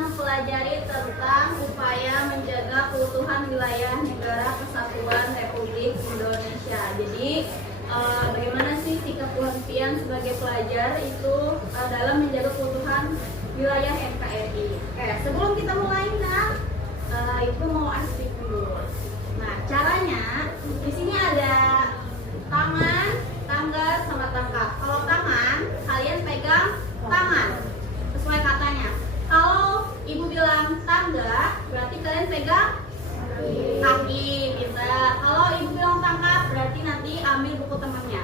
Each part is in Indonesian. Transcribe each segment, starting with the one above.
mempelajari tentang upaya menjaga keutuhan wilayah negara Kesatuan Republik Indonesia. Jadi bagaimana sih sikap Bu Hanfian sebagai pelajar itu dalam menjaga keutuhan wilayah NKRI? Sebelum kita mulai, Ibu mau asik dulu. Nah, caranya di sini ada tangan, tangga, sama tangkap. Kalau tangan, kalian pegang tangan sesuai katanya. Kalau Ibu bilang tangga, berarti kalian pegang kaki, pintar. Kalau Ibu bilang tangkap, berarti nanti ambil buku temannya.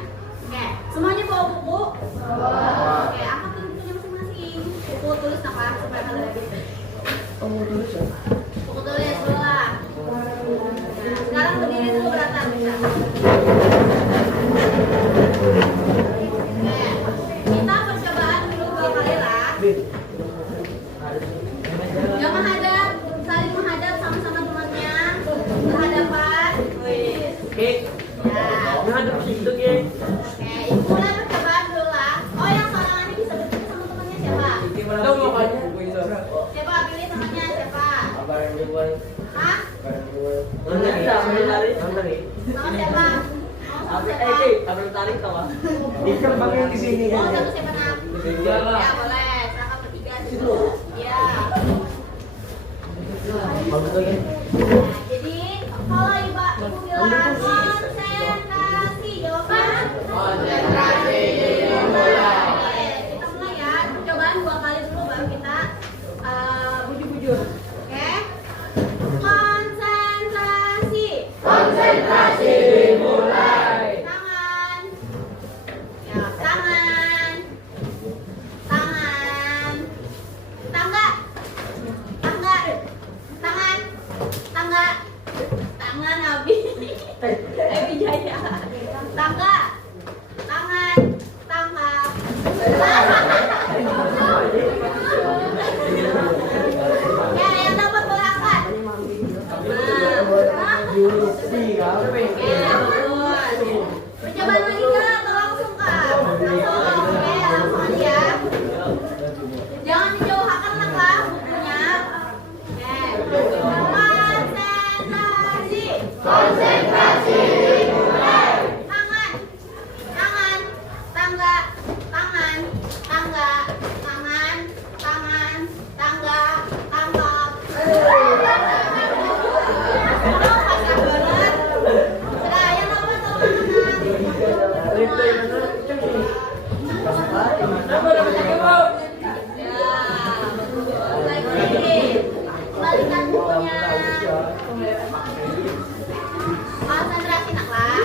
Oke, semuanya bawa buku? Oke, angkat bukunya masing-masing. Buku tulis apa? Supaya kalian lebih. Buku tulis ya? Buku tulis, bola. Nah, sekarang berdiri dulu berantak bisa. Kita percobaan dulu 2 kali lah. Jangan menghadap, saling menghadap sama-sama temannya. Berhadapan. Oke. Menghadap situ ya. Oke, Ibu mulai percobaan dulu lah. Oh, yang sorangannya bisa bertemu sama temannya siapa? Tahu makanya. Siapa pilih temannya siapa? Hah? Sama siapa? Abang tarik tawa. Ikan bang yang di sini. Oh, satu siapa nak? Ya boleh, silakan bertiga dulu. Ya. Nah, jadi kalau ibu bilang konsentrasi, jawaban konsentrasi dimulai. Kita mulai ya, percobaan 2 kali dulu baru kita bujur-bujur. Oke? Konsentrasi. Konsentrasi dimulai. Tangan. Ya, tangan. Tangan. Tangga. Tangga. Tangan. Tangga. Tangan Abi. Abi Jaya. Tangga. Tangan. Tangga. Ya, yang dapat boleh angkat. Percobaan lagi Kak, atau langsung Kak? Langsung, oke, langsung aja. Jangan dijauhkan lah Kak bukunya. Konsentrasi. Konsentrasi dimulai. Tangan. Tangan. Tangga. Tangan. Tangga. Tangan. Tangan. Tangga. Tangkap. Kembalikan bukunya. Konsentrasi naklah.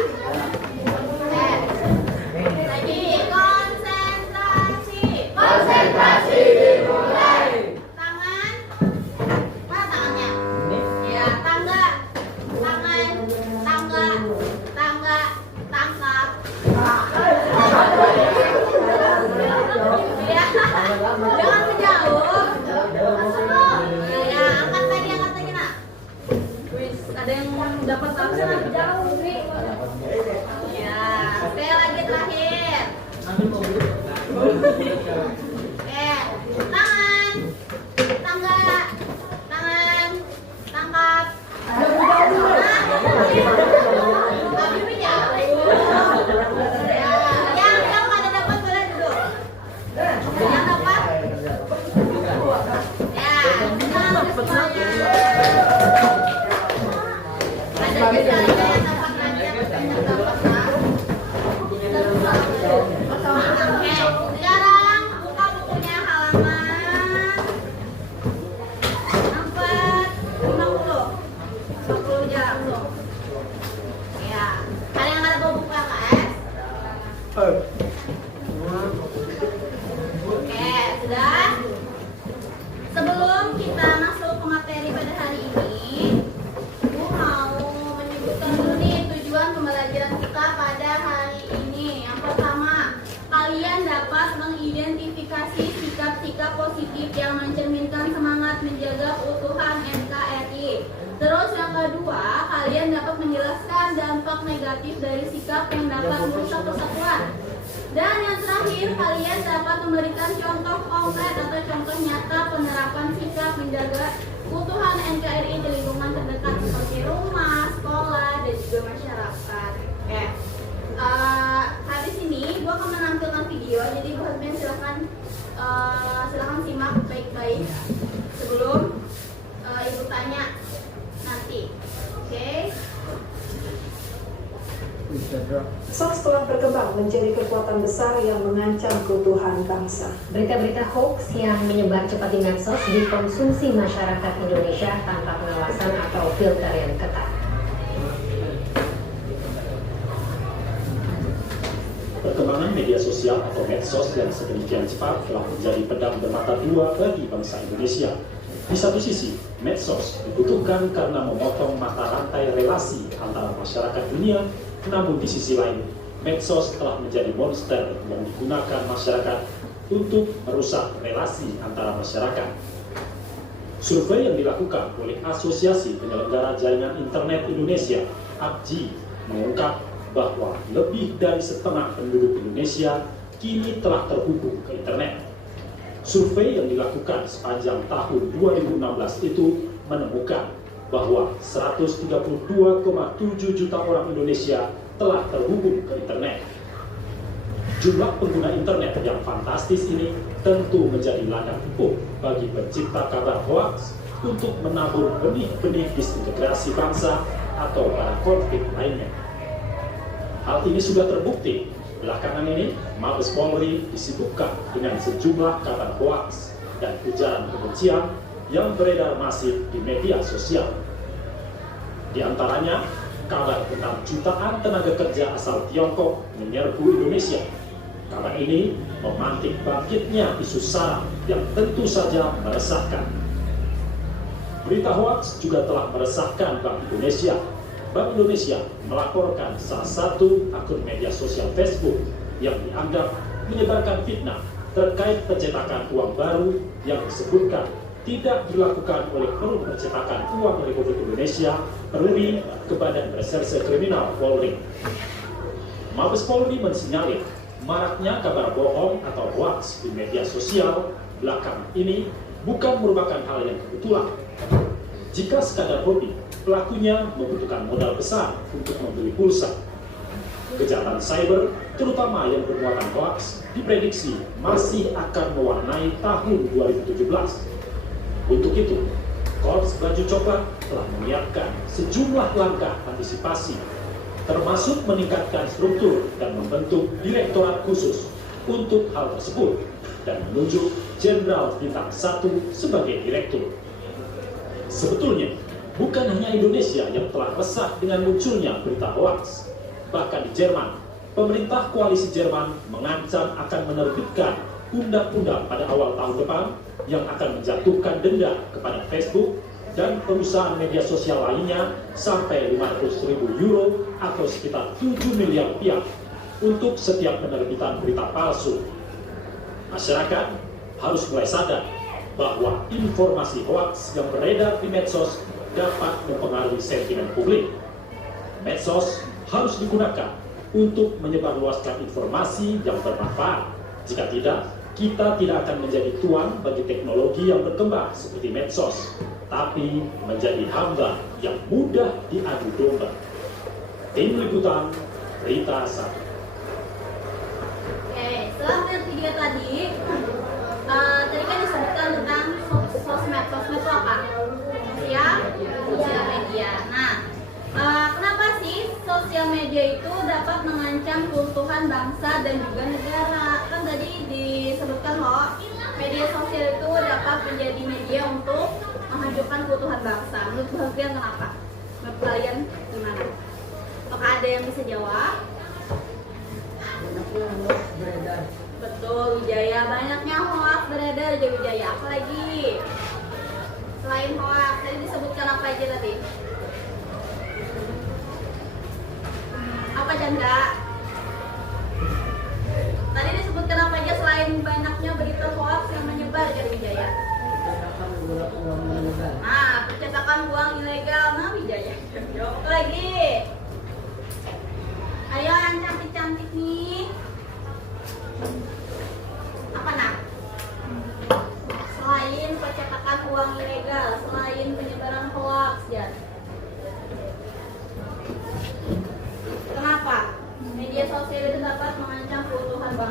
Lagi konsentrasi. Konsentrasi dimulai. Tangan. Mana tangannya? Ya, tangga. Tangan. Tangga. Tangga. Tangkap. Ya, jangan menjauh. Ya, angkat lagi nak. Wis, ada yang dapat absen lagi jauh, Dwi. Ya, sekali lagi terakhir. Tangan, tangga, tangan, tangkap. Tapi menjauh. Ya, yang ada dapat boleh duduk. Yang dapat? Ya, senang semuanya. Ada bisa aja yang dapat lagi yang banyak dapat lah. Oke, sekarang buka bukunya halaman 50 aja langsung. Ya, kalian ada bawa buku LKS? Oke, sudah. Sebelum kita masuk ke materi pada hari ini, Bu mau menyebutkan dulu nih tujuan pembelajaran kita pada hari ini. Yang pertama, kalian dapat mengidentifikasi sikap-sikap positif yang mencerminkan semangat menjaga keutuhan NKRI. Terus yang kedua, kalian dapat menjelaskan dampak negatif dari sikap yang dapat merusak persatuan. Dan yang terakhir, terakhir, kalian dapat memberikan contoh konkret atau contoh nyata penerapan sikap menjaga keutuhan NKRI di lingkungan terdekat seperti rumah, sekolah, dan juga masyarakat. Oke. Habis ini gue akan menampilkan video, jadi Bu Hasbian silakan simak baik-baik sebelum ibu tanya nanti. Oke. Medsos telah berkembang menjadi kekuatan besar yang mengancam keutuhan bangsa. Berita-berita hoax yang menyebar cepat di medsos dikonsumsi masyarakat Indonesia tanpa pengawasan atau filter yang ketat. Perkembangan media sosial atau medsos yang sedemikian cepat telah menjadi pedang bermata dua bagi bangsa Indonesia. Di satu sisi, medsos dibutuhkan karena memotong mata rantai relasi antara masyarakat dunia. Namun di sisi lain, medsos telah menjadi monster yang digunakan masyarakat untuk merusak relasi antara masyarakat. Survei yang dilakukan oleh Asosiasi Penyelenggara Jaringan Internet Indonesia, APJI, mengungkap bahwa lebih dari setengah penduduk Indonesia kini telah terhubung ke internet. Survei yang dilakukan sepanjang tahun 2016 itu menemukan bahwa 132,7 juta orang Indonesia telah terhubung ke internet. Jumlah pengguna internet yang fantastis ini tentu menjadi ladang empuk bagi pencipta kabar hoax untuk menabur benih-benih disintegrasi bangsa atau pada konflik lainnya. Hal ini sudah terbukti. Belakangan ini, Mabes Polri disibukkan dengan sejumlah kabar hoax dan ujaran kebencian yang beredar masif di media sosial. Di antaranya, kabar tentang jutaan tenaga kerja asal Tiongkok menyerbu Indonesia. Kabar ini memantik bangkitnya isu SARA yang tentu saja meresahkan. Berita hoax juga telah meresahkan Bank Indonesia. Bank Indonesia melaporkan salah satu akun media sosial Facebook yang dianggap menyebarkan fitnah terkait pencetakan uang baru yang disebutkan tidak dilakukan oleh Perum Percetakan Uang Republik Indonesia (PERRI) ke Badan Reserse Kriminal Polri. Mabes Polri mensinyalir maraknya kabar bohong atau hoax di media sosial belakangan ini bukan merupakan hal yang kebetulan. Jika sekadar hobi, pelakunya membutuhkan modal besar untuk membeli pulsa. Kejahatan cyber, terutama yang bermuatan hoax, diprediksi masih akan mewarnai tahun 2017. Untuk itu, Korps Baju Coklat telah menyiapkan sejumlah langkah antisipasi, termasuk meningkatkan struktur dan membentuk direktorat khusus untuk hal tersebut dan menunjuk Jenderal Bintang 1 sebagai direktur. Sebetulnya, bukan hanya Indonesia yang telah resah dengan munculnya berita hoax. Bahkan di Jerman, pemerintah koalisi Jerman mengancam akan menerbitkan undang-undang pada awal tahun depan yang akan menjatuhkan denda kepada Facebook dan perusahaan media sosial lainnya sampai 500.000 euro atau sekitar 7 miliar rupiah untuk setiap penerbitan berita palsu. Masyarakat harus mulai sadar bahwa informasi hoax yang beredar di medsos dapat mempengaruhi sentimen publik. Medsos harus digunakan untuk menyebarluaskan informasi yang bermanfaat. Jika tidak, kita tidak akan menjadi tuan bagi teknologi yang berkembang seperti medsos, tapi menjadi hamba yang mudah diadu domba. Tim Liputan, Berita 1. Oke, setelah melihat video tadi kan disebutkan tentang sosmed. Sosmed itu apa? Sosial media. Nah, kenapa sih sosial media itu dapat mengancam keutuhan bangsa dan juga negara? Kan tadi disebutkan media sosial itu dapat menjadi media untuk menghancurkan keutuhan bangsa. Menurut kalian kenapa? Menurut kalian gimana? Apakah ada yang bisa jawab? Betul, Wijaya. Banyaknya hoax beredar aja, Wijaya. Apa lagi? Selain hoax, tadi disebutkan apa aja tadi? Apa Chandra? Tadi disebutkan apa aja selain banyaknya berita hoax yang menyebar dari Wijaya? Nah, percetakan uang ilegal. Nah, Wijaya. Apa lagi? Ayo yang cantik-cantik nih.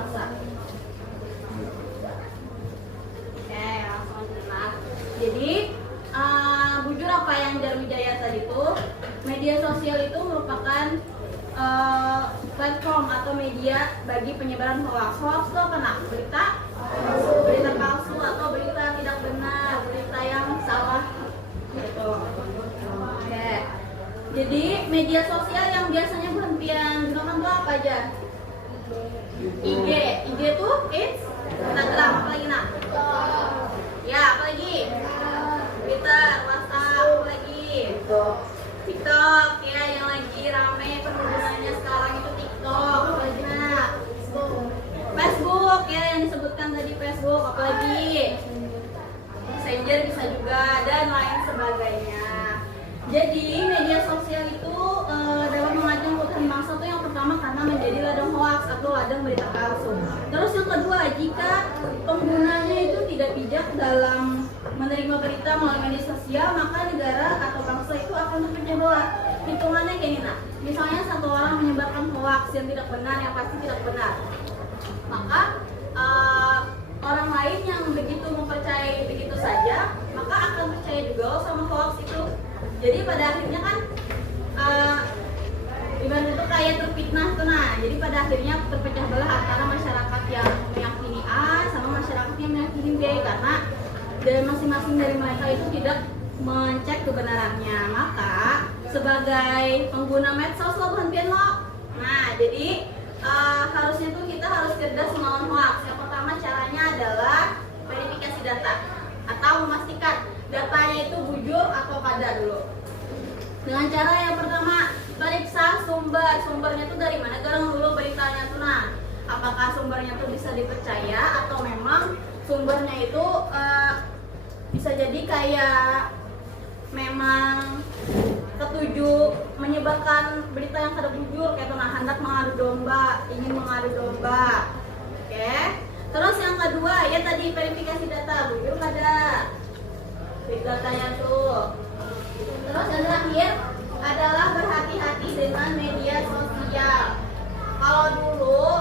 bangsa. Oke, langsung lanjut. Jadi bujur apa yang Jarwijaya tadi tuh, media sosial itu merupakan platform atau media bagi penyebaran hoax. Hoax itu apa nak? Berita palsu atau berita tidak benar, berita yang salah gitu. Oke. Jadi media sosial yang biasanya berhentian gunakan tuh apa aja? IG tuh Instagram, apa lagi nak? Ya, apa lagi? Twitter, WhatsApp, apa lagi? TikTok, ya yang lagi rame penggunanya sekarang itu TikTok, apa lagi nak? Facebook, ya yang disebutkan tadi Facebook, apa lagi? Messenger bisa juga, dan lain sebagainya. Jadi media sosial itu dapat mengancam keutuhan bangsa tuh yang pertama karena menjadi ladang hoaks atau ladang berita palsu. Terus yang kedua, jika penggunanya itu tidak bijak dalam menerima berita melalui media sosial, maka negara atau bangsa itu akan terpecah belah. Hitungannya kayak gini, misalnya satu orang menyebarkan hoaks yang tidak benar, yang pasti tidak benar, maka orang lain yang begitu mempercayai begitu saja, maka akan percaya juga loh sama hoaks itu. Jadi pada akhirnya kan ibarat itu kayak terfitnah tuh. Nah, jadi pada akhirnya terpecah belah antara masyarakat yang meyakini A sama masyarakat yang meyakini B, karena dari masing-masing dari mereka itu tidak mencek kebenarannya. Maka sebagai pengguna medsos lo berhentiin lo. Nah, jadi harusnya tuh kita harus cerdas melawan hoax. Yang pertama caranya adalah verifikasi data atau memastikan datanya itu bujur atau kada dulu. Dengan cara yang pertama, periksa sumbernya tuh dari mana, garang dulu beritanya tuh. Nah, apakah sumbernya tuh bisa dipercaya atau memang sumbernya itu bisa jadi kayak memang ketujuh menyebarkan berita yang kada bujur kayak tuh. Nah, hendak ingin mengadu domba. Oke. Terus yang kedua ya tadi verifikasi data, bujur kada datanya tuh. Terus yang terakhir adalah berhati-hati dengan media sosial. Kalau dulu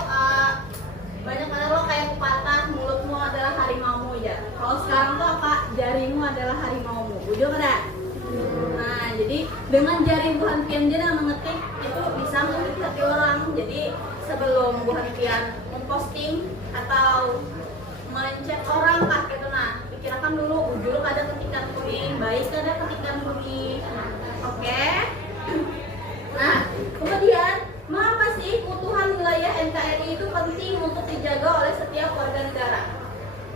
banyak kali lo kayak pepatah, mulutmu adalah harimaumu ya. Kalau sekarang tuh apa? Jarimu adalah harimaumu. Bujur kada? Nah, jadi dengan jari Bu Hantian dia mengetik itu bisa mengetik hati orang. Jadi sebelum Bu Hantian memposting atau mencet orang kah gitu, nah pikirkan dulu bujur kada ketikan kuning, baik kada ketikan kuning. Oke. Nah, kemudian mengapa sih keutuhan wilayah NKRI itu penting untuk dijaga oleh setiap warga negara?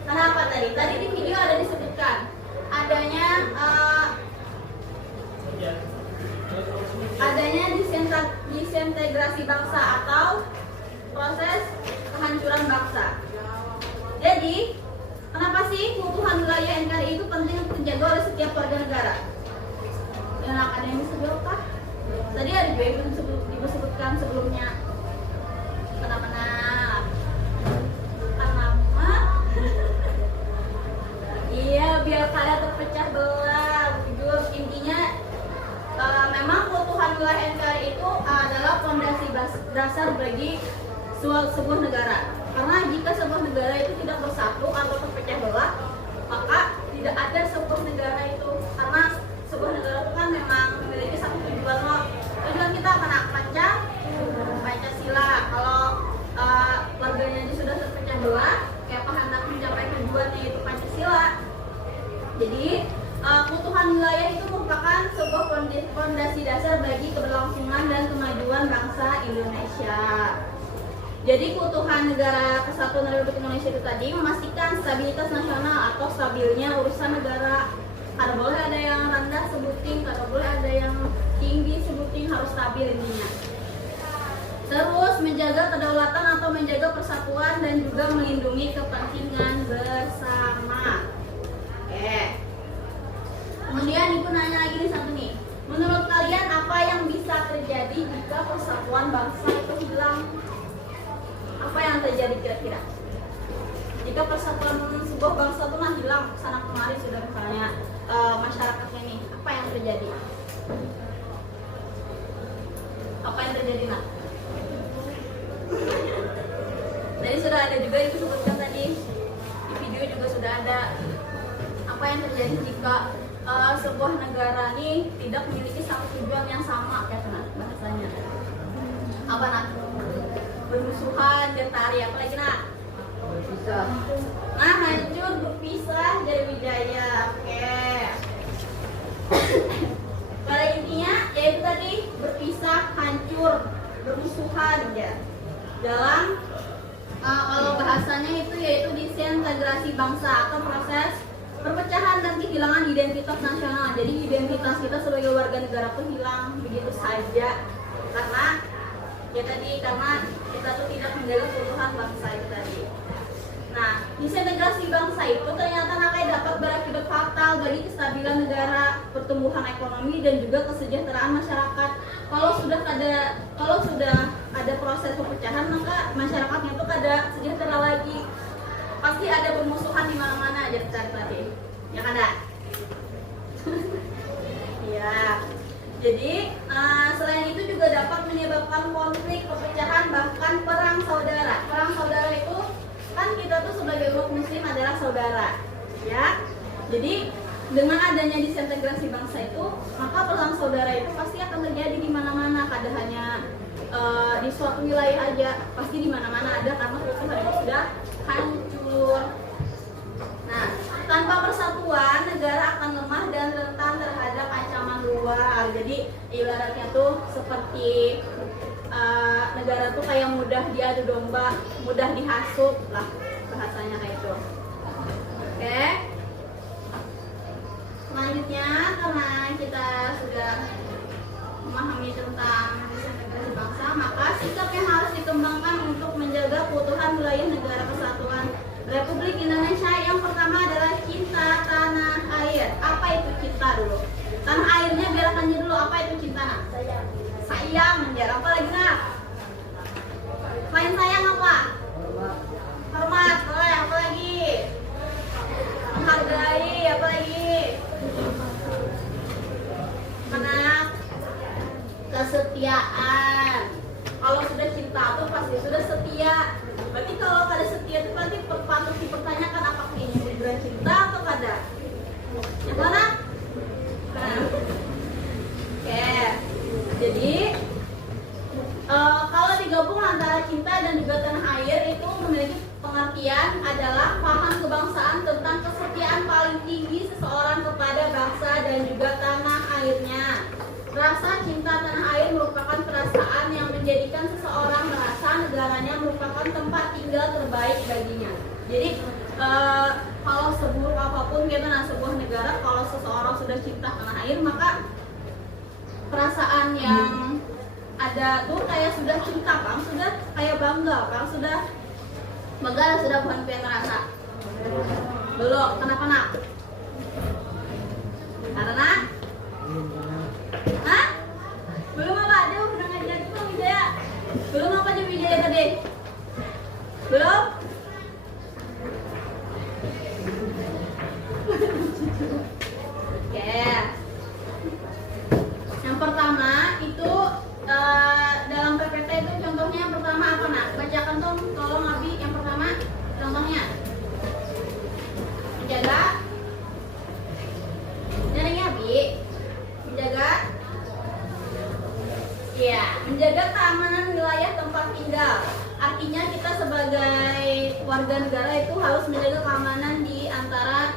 Kenapa tadi? Tadi di video ada disebutkan adanya disintegrasi bangsa atau proses kehancuran bangsa. Jadi, kenapa sih keutuhan wilayah NKRI itu penting untuk dijaga oleh setiap warga negara? Dan ada yang bisa jawab kah? Tadi ada juga yang disebutkan sebelumnya. Kenapa? Iya, biar kada terpecah belah. Jujur, intinya memang keutuhan wilayah NKRI itu adalah fondasi dasar bagi sebuah negara. Karena jika sebuah negara itu tidak bersatu atau terpecah belah, maka tidak ada sebuah negara itu. Karena sebuah negara itu kan memang memiliki satu tujuan loh. Tujuan kita apa nak? Pancasila. Kalau warganya sudah terpecah belah, kayak apa hendak mencapai tujuannya itu Pancasila. Jadi keutuhan wilayah itu merupakan sebuah fondasi dasar bagi keberlangsungan dan kemajuan bangsa Indonesia. Jadi keutuhan negara kesatuan Republik Indonesia itu tadi memastikan stabilitas nasional atau stabilnya urusan negara. Kada boleh ada yang rendah sebuting, kada boleh ada yang tinggi sebuting, harus stabil intinya. Terus menjaga kedaulatan atau menjaga persatuan dan juga melindungi kepentingan bersama. Oke. Kemudian ibu nanya lagi nih satu nih. Menurut kalian apa yang bisa terjadi jika persatuan bangsa itu hilang? Apa yang terjadi kira-kira? Jika persatuan sebuah bangsa itu hilang sana kemari sudah misalnya masyarakatnya nih, apa yang terjadi? Apa yang terjadi nak? Tadi sudah ada juga disebutkan tadi di video juga sudah ada apa yang terjadi jika sebuah negara ini tidak memiliki satu tujuan yang sama kayak bahasanya apa nak bermusuhan gentari apa lagi nak Bisa. nah hancur berpisah dari Wijaya. Oke. Pada intinya yaitu tadi berpisah, hancur, bermusuhan ya. Dalam kalau bahasanya itu yaitu disintegrasi bangsa atau proses perpecahan dan kehilangan identitas nasional. Jadi identitas kita sebagai warga negara pun hilang begitu saja karena ya tadi karena kita tuh tidak menjaga keutuhan bangsa itu tadi. Nah, disintegrasi bangsa itu ternyata dapat berakibat fatal bagi kestabilan negara, pertumbuhan ekonomi dan juga kesejahteraan masyarakat. Kalau sudah ada proses perpecahan, maka masyarakatnya itu kada sejahtera lagi. Pasti ada permusuhan di mana-mana aja tadi. Ya kan? Iya. Jadi selain itu juga dapat menyebabkan konflik, perpecahan, bahkan perang saudara. Perang saudara itu kan kita tuh sebagai umat muslim adalah saudara, ya. Jadi dengan adanya disintegrasi bangsa itu, maka perang saudara itu pasti akan terjadi di mana-mana, kada hanya di suatu wilayah aja, pasti di mana-mana ada karena keutuhan itu sudah hancur. Nah, tanpa persatuan negara akan lemah dan rentan terhadap ancaman luar. Jadi ibaratnya tuh seperti negara tuh kayak mudah diadu domba, mudah dihasut lah bahasanya kayak itu. Oke. Selanjutnya karena kita sudah memahami tentang disintegrasi bangsa, maka sikap yang harus dikembangkan untuk menjaga keutuhan wilayah negara kesatuan Republik Indonesia yang pertama adalah cinta tanah air. Apa itu cinta dulu? Tanah airnya biarkannya dulu. Apa itu cinta nak? Sayang menjar. Apa lagi nak? Selain sayang apa? Hormat. Apa lagi? Menghargai. Apa lagi? Mana? Kesetiaan. Kalau sudah cinta itu pasti sudah setia. Berarti kalau kada setia itu berarti patut dipertanyakan apakah ini beneran cinta atau kada? Yang mana? Nah. Oke. Jadi kalau digabung antara cinta dan juga tanah air itu memiliki pengertian adalah paham kebangsaan tentang kesetiaan paling tinggi seseorang kepada bangsa dan juga tanah airnya. Rasa cinta tanah air merupakan perasaan yang menjadikan seseorang merasa negaranya merupakan tempat tinggal terbaik baginya. Jadi kalau seburuk apapun sebuah negara, kalau seseorang sudah cinta tanah air, maka perasaan yang ada tuh kayak sudah cinta, Kang, sudah kayak bangga, Kang, sudah megah, sudah bukan pengen merasa. Belum, kenapa nak? Karena hah? Belum apa aja udah ngajar itu Wijaya? Belum apa aja Wijaya tadi? Belum? Oke. Yang pertama itu dalam PPT itu contohnya yang pertama apa nak? Bacakan dong, tolong Abi. Yang pertama contohnya menjaga. Nyarinya Abi. Menjaga, ya, menjaga keamanan wilayah tempat tinggal. Artinya kita sebagai warga negara itu harus menjaga keamanan di antara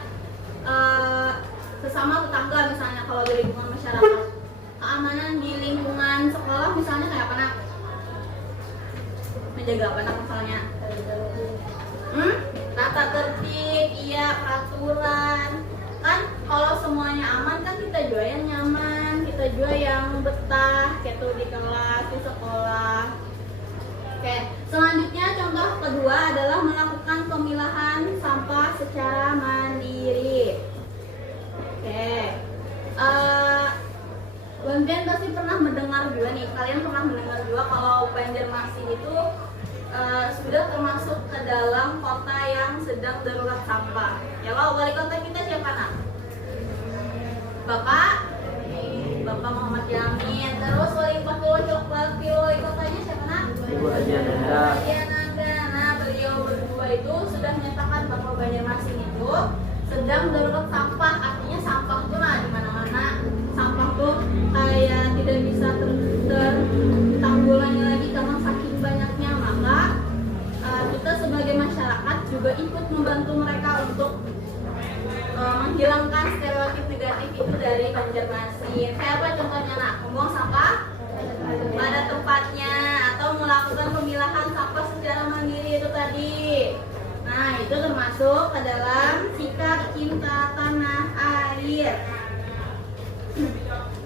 sesama tetangga, misalnya kalau di lingkungan masyarakat. Keamanan di lingkungan sekolah misalnya kayak apa nak? Menjaga apa nak misalnya? Tata tertib, iya, peraturan. Kan kalau semuanya aman kan kita juga yang nyaman, kita juga yang betah gitu di kelas, di sekolah. Oke, selanjutnya contoh kedua adalah melakukan pemilahan sampah secara mandiri. Oke, Banten pasti pernah mendengar juga nih, kalian pernah mendengar juga kalau Banjarmasin itu sudah termasuk ke dalam kota yang sedang darurat sampah. Ya kalau wali kota kita siapa nak? Bapak Muhammad Yamin. Terus wali kotanya siapa nak? Ibu Adiananda. Nah beliau itu sudah menyatakan bahwa Banjarmasin itu sedang darurat sampah. Artinya sampah tuh di mana-mana. Sampah tuh kayak tidak bisa tertanggulangi lagi karena saking banyaknya. Maka kita sebagai masyarakat juga ikut membantu mereka untuk menghilangkan stereotip negatif itu dari Banjarmasin. Kayak apa contohnya? Nah, membuang sampah pada tempatnya atau melakukan pemilahan sampah secara mandiri itu tadi. Nah, itu termasuk ke dalam sikap cinta tanah air.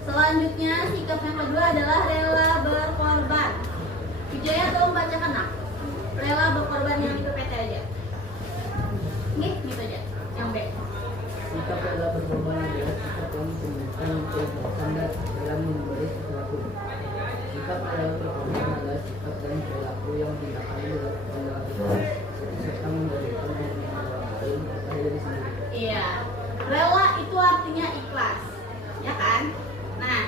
Selanjutnya, sikap yang kedua adalah rela berkorban. Wijaya tolong bacakan nak. Rela berkorban yang di PPT aja. Nih, gitu aja. Yang B. Sikap rela berkorban adalah sikap yang menunjukkan keikhlasan dalam memberi sesuatu. Sikap rela berkorban adalah sikap dan perilaku yang tidak akan dilakukan dalam Islam, serta memberikan demi orang lain serta diri sendiri. Iya, rela itu artinya ikhlas, ya kan? Nah,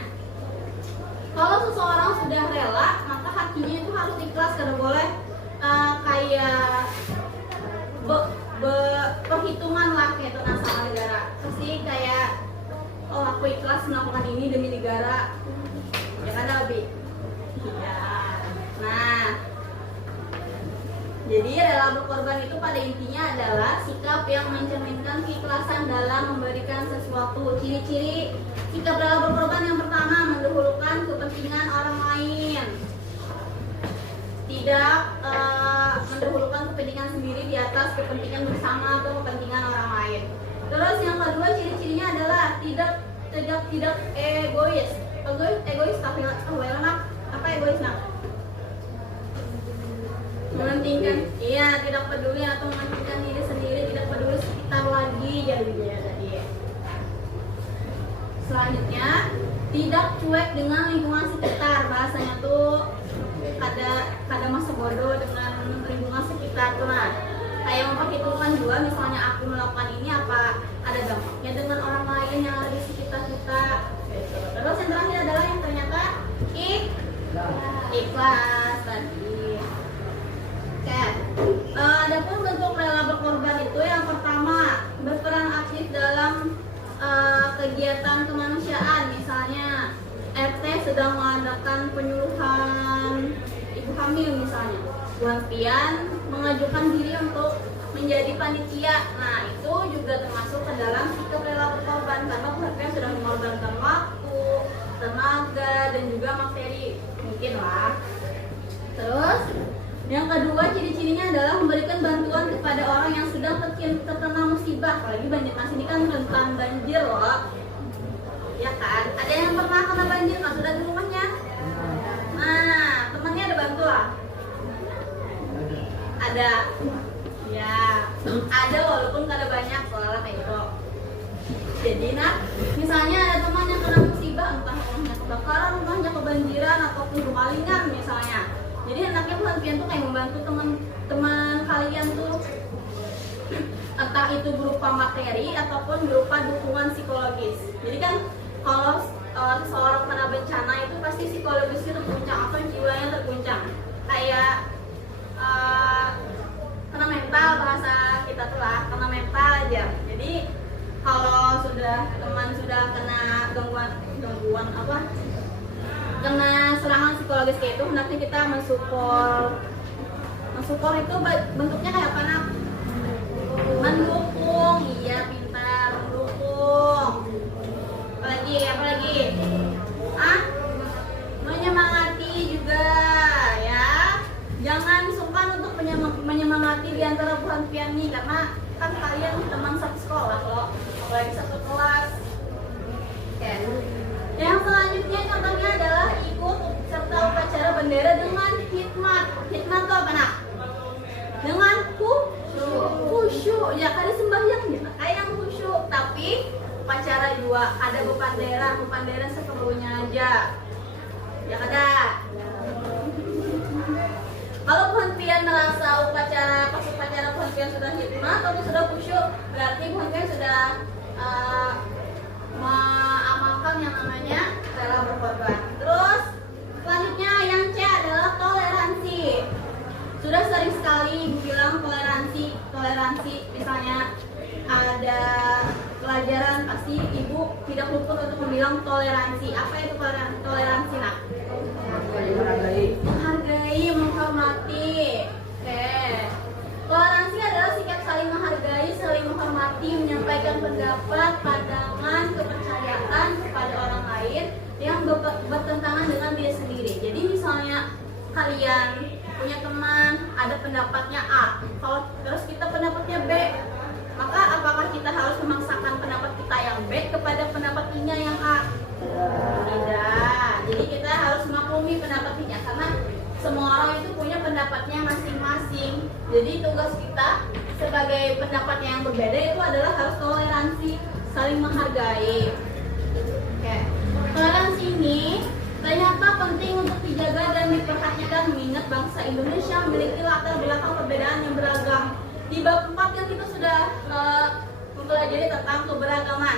kalau seseorang sudah rela, maka hatinya itu harus ikhlas, karena boleh kayak perhitungan lah kayak tentang sama negara. Pasti kayak, oh aku ikhlas melakukan ini demi negara, ya kan Abi? Iya. Nah, jadi rela berkorban itu pada intinya adalah sikap yang mencerminkan keikhlasan dalam memberikan sesuatu. Ciri-ciri sikap rela berkorban yang pertama, mendahulukan kepentingan orang lain. Tidak mendahulukan kepentingan sendiri di atas kepentingan bersama atau kepentingan orang lain. Terus yang kedua, ciri-cirinya adalah tidak egois. Egois tapi apa egois nak? Mementingkan, iya, tidak peduli atau mementingkan diri sendiri, tidak peduli sekitar lagi jadinya tadi. Selanjutnya, tidak cuek dengan lingkungan sekitar. Bahasanya tuh ada masa bodoh dengan lingkungan sekitar tuh. Nah, kayak memperhitungkan juga, misalnya aku melakukan ini apa ada dampaknya dengan orang lain yang ada di sekitar kita. Terus yang terakhir adalah yang ternyata ikhlas tadi. Oke, adapun bentuk rela berkorban itu yang pertama, berperan aktif dalam kegiatan kemanusiaan. Misalnya RT sedang mengadakan penyuluhan ibu hamil misalnya, Puan Pian mengajukan diri untuk menjadi panitia. Nah, itu juga termasuk ke dalam sikap rela berkorban, karena Puan Pian sudah mengorbankan waktu, tenaga, dan juga materi mungkin lah. Terus yang kedua, ciri-cirinya adalah memberikan bantuan kepada orang yang sedang terkena musibah. Apalagi Banjarmasin ini kan rentan banjir loh, ya kan? Ada yang pernah kena banjir nggak sudah di rumahnya? Nah, temannya ada bantu lah? Ada, ya, ada walaupun nggak ada banyak soalnya kayak gitu. Jadi nak, misalnya ada teman yang kena musibah, entah rumahnya kebakaran, rumahnya kebanjiran, ataupun kemalingan misalnya. Jadi enaknya Puan Pian tuh kayak membantu teman-teman kalian tuh, entah itu berupa materi ataupun berupa dukungan psikologis. Jadi kan kalau seseorang kena bencana itu pasti psikologisnya terguncang atau jiwanya terguncang. Kayak kena mental, bahasa kita tuh lah, kena mental aja. Jadi kalau teman sudah kena gangguan apa? Kena serangan psikologis kayak itu, hendaknya kita mensupport itu bentuknya kayak apa nak? Mendukung, iya pintar, mendukung. Apalagi? Menyemangati juga ya. Jangan sungkan untuk menyemangati di antara Puan Pian nih, karena kan kalian teman satu sekolah loh, apalagi satu kelas. Oke. Yang selanjutnya contohnya adalah ikut serta upacara bendera dengan hikmat. Hikmat itu apa nak? Dengan khusyuk. Ya kali sembahyang gitu, kayak yang khusyuk. Tapi upacara juga ada bupandera seperlunya aja. Ya kada. Kalau Puan Pian merasa pas upacara Puan Pian sudah hikmat atau sudah khusyuk, berarti Puan Pian sudah mengamalkan yang namanya rela berkorban. Terus selanjutnya yang C adalah toleransi. Sudah sering sekali Ibu bilang toleransi toleransi. Misalnya ada pelajaran, pasti ibu tidak luput untuk membilang toleransi. Apa itu toleransi, nak? Menghargai, menghormati. Oke. Toleransi adalah sikap saling menghargai, saling menghormati, menyampaikan pendapat, pandangan, kepercayaan kepada orang lain yang bertentangan dengan diri sendiri. Jadi misalnya kalian punya teman, ada pendapatnya A, kalau terus kita pendapatnya B, maka apakah kita harus memaksakan pendapat kita yang B kepada pendapat I-nya yang A? Tidak. Jadi kita harus memaklumi pendapat I-nya, karena semua orang itu punya pendapatnya masing-masing. Jadi tugas kita sebagai pendapatnya yang berbeda itu adalah harus toleransi, saling menghargai. Oke. Toleransi ini ternyata penting untuk dijaga dan diperhatikan, mengingat bangsa Indonesia memiliki latar belakang perbedaan yang beragam. Di bab 4 kan kita sudah mempelajari tentang keberagaman.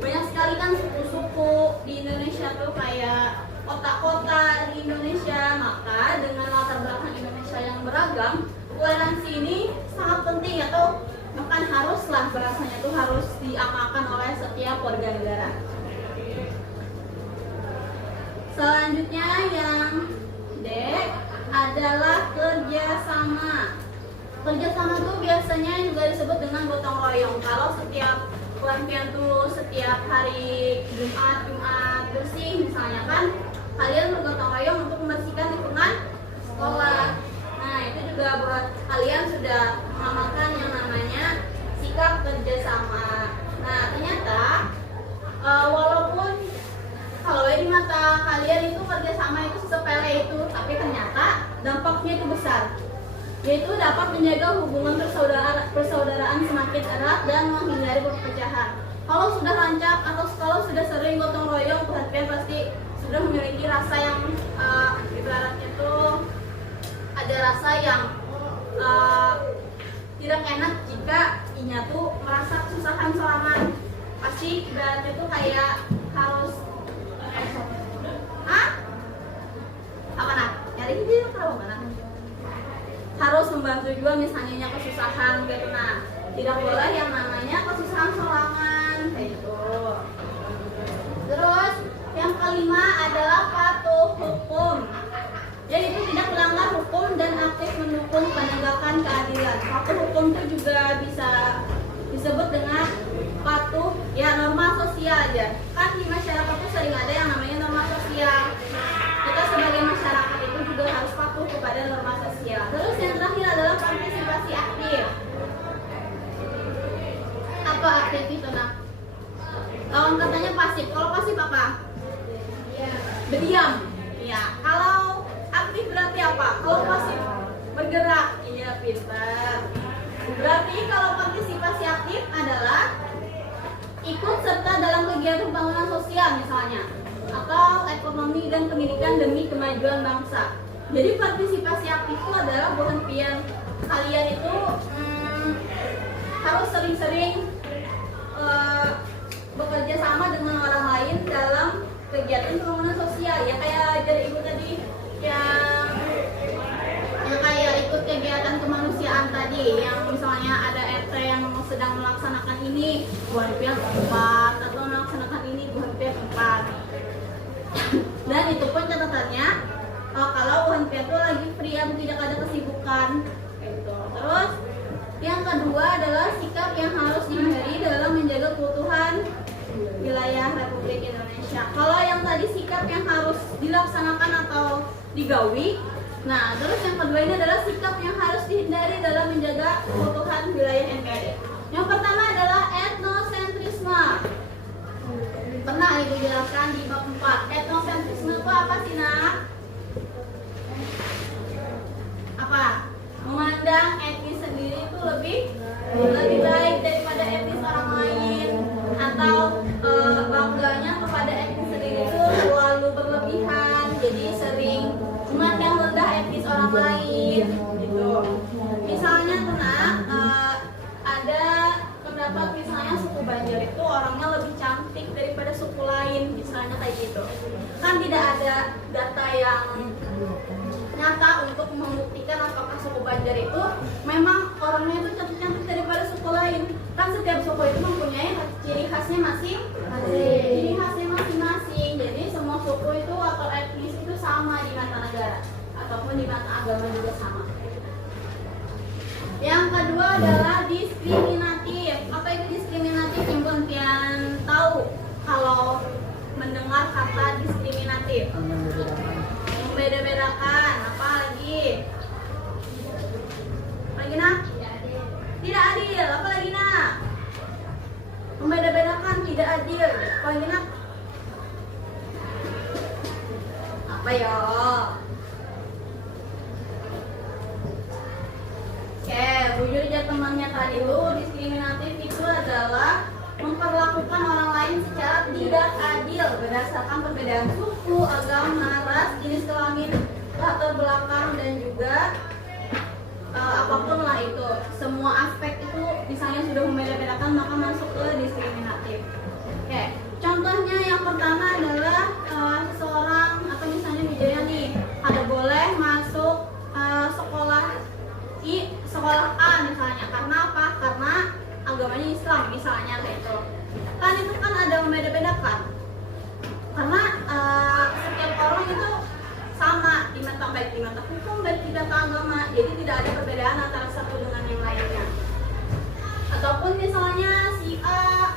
Banyak sekali kan suku-suku di Indonesia tuh, kayak kota-kota di Indonesia. Maka dengan latar belakang Indonesia yang beragam, toleransi ini sangat penting, atau bahkan haruslah, bahasanya tuh harus diamalkan oleh setiap warga negara. Selanjutnya yang D adalah kerjasama. Kerjasama tuh biasanya juga disebut dengan gotong royong. Kalau setiap pelantian tuh setiap hari Jumat bersih misalnya kan, kalian bergotong royong untuk membersihkan lingkungan sekolah. Nah itu juga buat kalian sudah mengamalkan yang namanya sikap kerjasama. Nah ternyata walaupun kalau di mata kalian itu kerjasama itu sepele itu, tapi ternyata dampaknya itu besar, yaitu dapat menjaga hubungan persaudaraan semakin erat dan menghindari perpecahan. Kalau sudah rancak atau kalau sudah sering gotong royong, kalian pasti sudah memiliki rasa yang ibaratnya itu ada rasa yang tidak enak jika inya tuh merasa kesusahan selaman. Pasti ibaratnya tuh kayak harus apa nak? Nyari dia kalau mana? Harus membantu juga misalnya kesusahan gitu. Nah, tidak boleh yang namanya kesusahan sorangan kayak gitu. Terus yang kelima adalah patuh hukum. Jadi itu tidak melanggar hukum dan aktif mendukung penegakan keadilan. Patuh hukum itu juga bisa disebut dengan patuh ya norma sosial aja. Kan di masyarakat itu sering ada yang namanya norma sosial. Kita sebagai masyarakat itu juga harus patuh kepada norma sosial. Terus yang terakhir adalah partisipasi aktif. Apa aktif itu nak? Lawan katanya pasif. Kalau pasif apa? Berdiam. Ya. Kalau aktif berarti apa? Kalau pasif bergerak. Iya pintar. Berarti kalau partisipasi aktif adalah ikut serta dalam kegiatan pembangunan sosial misalnya, atau ekonomi dan pendidikan demi kemajuan bangsa. Jadi partisipasi aktif itu adalah bukan pian kalian itu harus sering-sering bekerja sama dengan orang lain dalam kegiatan pembangunan sosial. Ya kayak dari ibu tadi yang kayak ikut kegiatan kemanusiaan tadi, yang misalnya ada RT yang sedang melaksanakan ini buat pihak tempat, atau melaksanakan ini buat pihak tempat. Dan itu pun catatannya kalau UNPR itu lagi free, tidak ada kesibukan gitu. Terus yang kedua adalah sikap yang harus dihindari dalam menjaga keutuhan wilayah Republik Indonesia. Kalau yang tadi sikap yang harus dilaksanakan atau digawi, nah terus yang kedua ini adalah sikap yang harus dihindari dalam menjaga keutuhan wilayah NKRI. Yang pertama adalah etnosentrisme. Pernah ibu jelaskan di bab 4. Etnosentrisme itu apa sih nak? Apa? Memandang etnis sendiri itu lebih baik daripada etnis orang lain, atau bangganya kepada etnis sendiri itu terlalu berlebihan, jadi sering memandang rendah etnis orang lain gitu. Misalnya tenang, ada pendapat misalnya suku Banjar itu orangnya lebih cantik daripada suku lain, misalnya kayak gitu. Kan tidak ada data yang nyata untuk membuktikan apakah suku Banjar itu memang orangnya itu cantik-cantik daripada khasnya masing-masing. Jadi khasnya masing-masing. Jadi semua suku itu atau etnis itu sama di mata negara ataupun di mata agama juga sama. Yang kedua adalah diskriminatif. Apa itu diskriminatif? Yang kalian tahu kalau mendengar kata diskriminatif? Membeda-bedakan. Apa lagi? Lagi nak? Tidak adil. Apa lagi nak? Membeda-bedakan, tidak adil. Apa lagi nak? Apa ya? Oke, bujur aja temannya tadi itu diskriminatif itu adalah memperlakukan orang lain secara tidak adil berdasarkan perbedaan suku, agama, ras, jenis kelamin, latar belakang dan juga apapun lah itu. Semua aspek itu misalnya sudah membeda-bedakan maka masuk ke diskriminatif. Oke, contohnya yang pertama adalah seseorang atau misalnya misalnya nih ada boleh masuk sekolah A misalnya, karena apa? Karena agamanya Islam misalnya kayak itu. Kan itu kan ada membeda-bedakan. Karena setiap orang itu sama di mata, baik di mata hukum baik di mata agama. Jadi tidak ada perbedaan antara satu dengan yang lainnya. Ataupun misalnya si A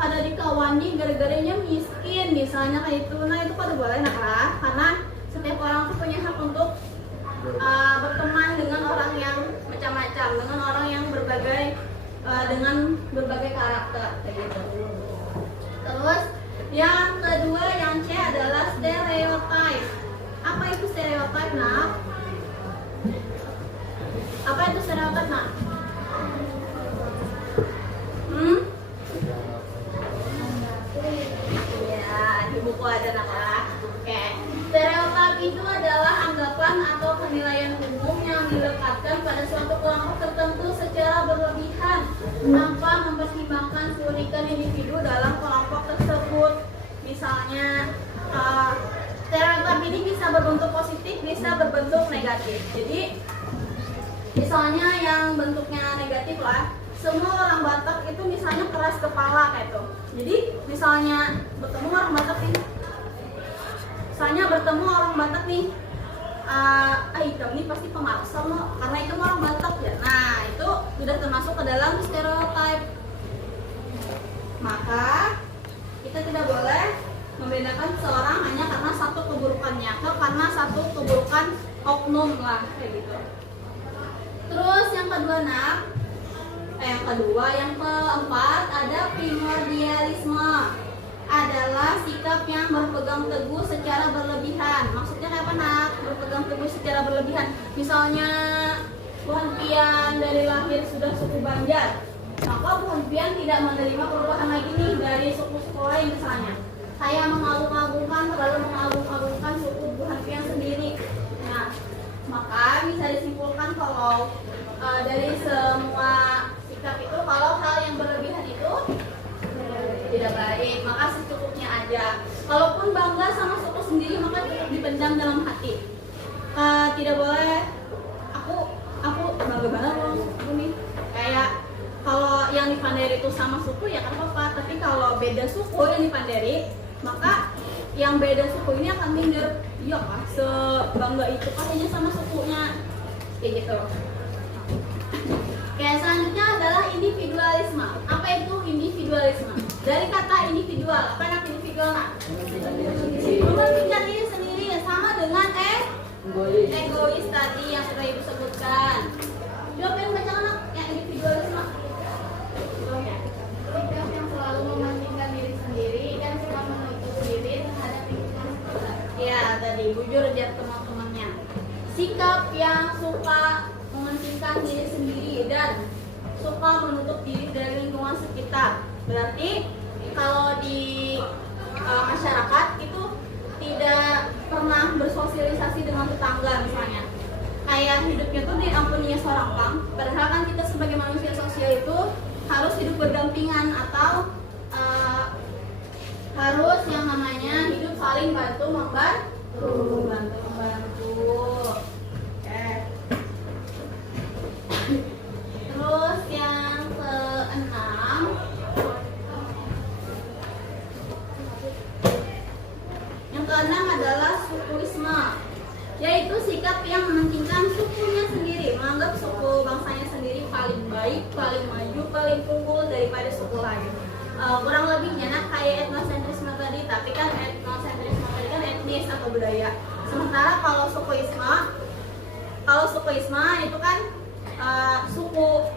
kada dikawani gara-garanya miskin misalnya kayak itu. Nah itu pada boleh lah, karena setiap orang tuh punya hak untuk berteman dengan orang yang macam-macam, dengan orang yang dengan berbagai karakter kayak gitu. Terus yang kedua yang C adalah stereotype. Apa itu stereotype nak? Apa itu stereotype nak? Ya, di buku ada nak. Oke. Stereotip itu adalah anggapan atau penilaian umum yang dilekatkan pada suatu kelompok tertentu secara berlebihan tanpa mempertimbangkan keunikan individu dalam kelompok tersebut. Misalnya, stereotip ini bisa berbentuk positif, bisa berbentuk negatif. Jadi, misalnya yang bentuknya negatif lah, semua orang Batak itu misalnya keras kepala kayak itu. Jadi, misalnya bertemu orang Batak nih, kamu ini pasti pemaksa loh, karena itu orang Batak ya. Nah itu sudah termasuk ke dalam stereotip. Maka kita tidak boleh membedakan seorang hanya karena satu keburukannya atau karena satu keburukan oknum lah kayak gitu. Terus yang keempat ada primordialisme. Adalah sikap yang berpegang teguh secara berlebihan. Maksudnya kayak apa nak? Berpegang teguh secara berlebihan. Misalnya Tuhan Pian dari lahir sudah suku Banjar, maka Tuhan Pian tidak menerima perubahan lagi nih dari suku-suku lain misalnya. Saya terlalu mengagung-agungkan suku Tuhan Pian sendiri. Nah, maka bisa disimpulkan kalau dari semua sikap itu, kalau hal yang berlebihan itu tidak baik, maka secukupnya aja. Kalaupun bangga sama suku sendiri, maka dipendam dalam hati. Tidak boleh aku bangga banget loh suku nih. Kayak kalau yang dipanderi itu sama suku ya kan apa-apa, tapi kalau beda suku yang dipanderi, maka yang beda suku ini akan minder. Iya kah, sebangga itu kayaknya sama sukunya kayak gitu. Oke, selanjutnya adalah individualisme. Apa itu individualisme? Dari kata individual, apa nak individual nak? Mementingkan diri sendiri, sama dengan egois tadi yang sudah ibu sebutkan. Coba yang baca anak yang individualisme. Sikap yang selalu mementingkan diri sendiri dan suka menutup diri terhadap lingkungan sekitar. Ya, tadi bujur aja teman-temannya. Sikap yang suka mementingkan diri sendiri dan suka menutup diri dari lingkungan sekitar. Berarti kalau di masyarakat itu tidak pernah bersosialisasi dengan tetangga misalnya. Kayak hidupnya tuh diampuninya seorang pang. Padahal kan kita sebagai manusia sosial itu harus hidup berdampingan atau harus yang namanya hidup saling bantu membantu. Terus yang keenam baik, paling maju, paling unggul daripada suku lain. Kurang lebihnya nah kayak etnosentrisme tadi, tapi kan etnosentrisme tadi kan etnis atau budaya. Sementara kalau sukuisme itu kan suku.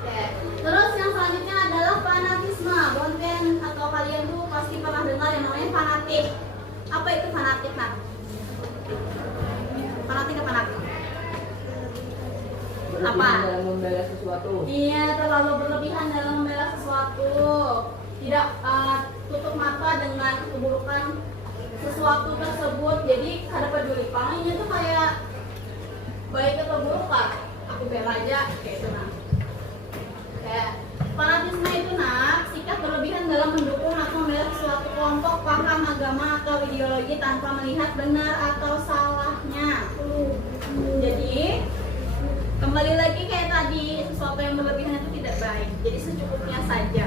Oke. Terus yang selanjutnya adalah fanatisme. Bonten atau kalian tuh pasti pernah dengar yang namanya fanatik. Apa itu fanatik, nah? Fanatik apa, nak? Apa? Dalam membela sesuatu. Iya, terlalu berlebihan dalam membela sesuatu. Tidak tutup mata dengan keburukan sesuatu tersebut. Jadi kada peduli. Palingnya tuh kayak baik atau buruk lah, aku bela aja kayak itu nah. Kayak fanatisme itu nah sikap berlebihan dalam mendukung atau membela suatu kelompok, paham, agama atau ideologi tanpa melihat benar atau salahnya. Jadi kembali lagi kayak tadi, sesuatu yang berlebihan itu tidak baik. Jadi secukupnya saja.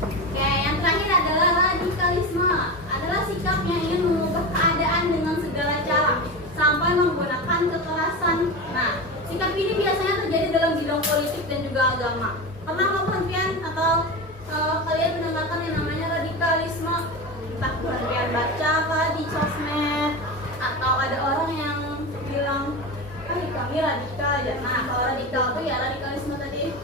Oke, yang terakhir adalah radikalisme. Adalah sikap yang ingin mengubah keadaan dengan segala cara sampai menggunakan kekerasan. Nah, sikap ini biasanya terjadi dalam bidang politik dan juga agama. Pernah nggak penghentian atau kalian mendengarkan yang namanya radikalisme? Entah kalian baca apa di sosmed atau ada orang yang bilang, kami radikal ya. Nah, kalau radikal itu ya radikalisme tadi.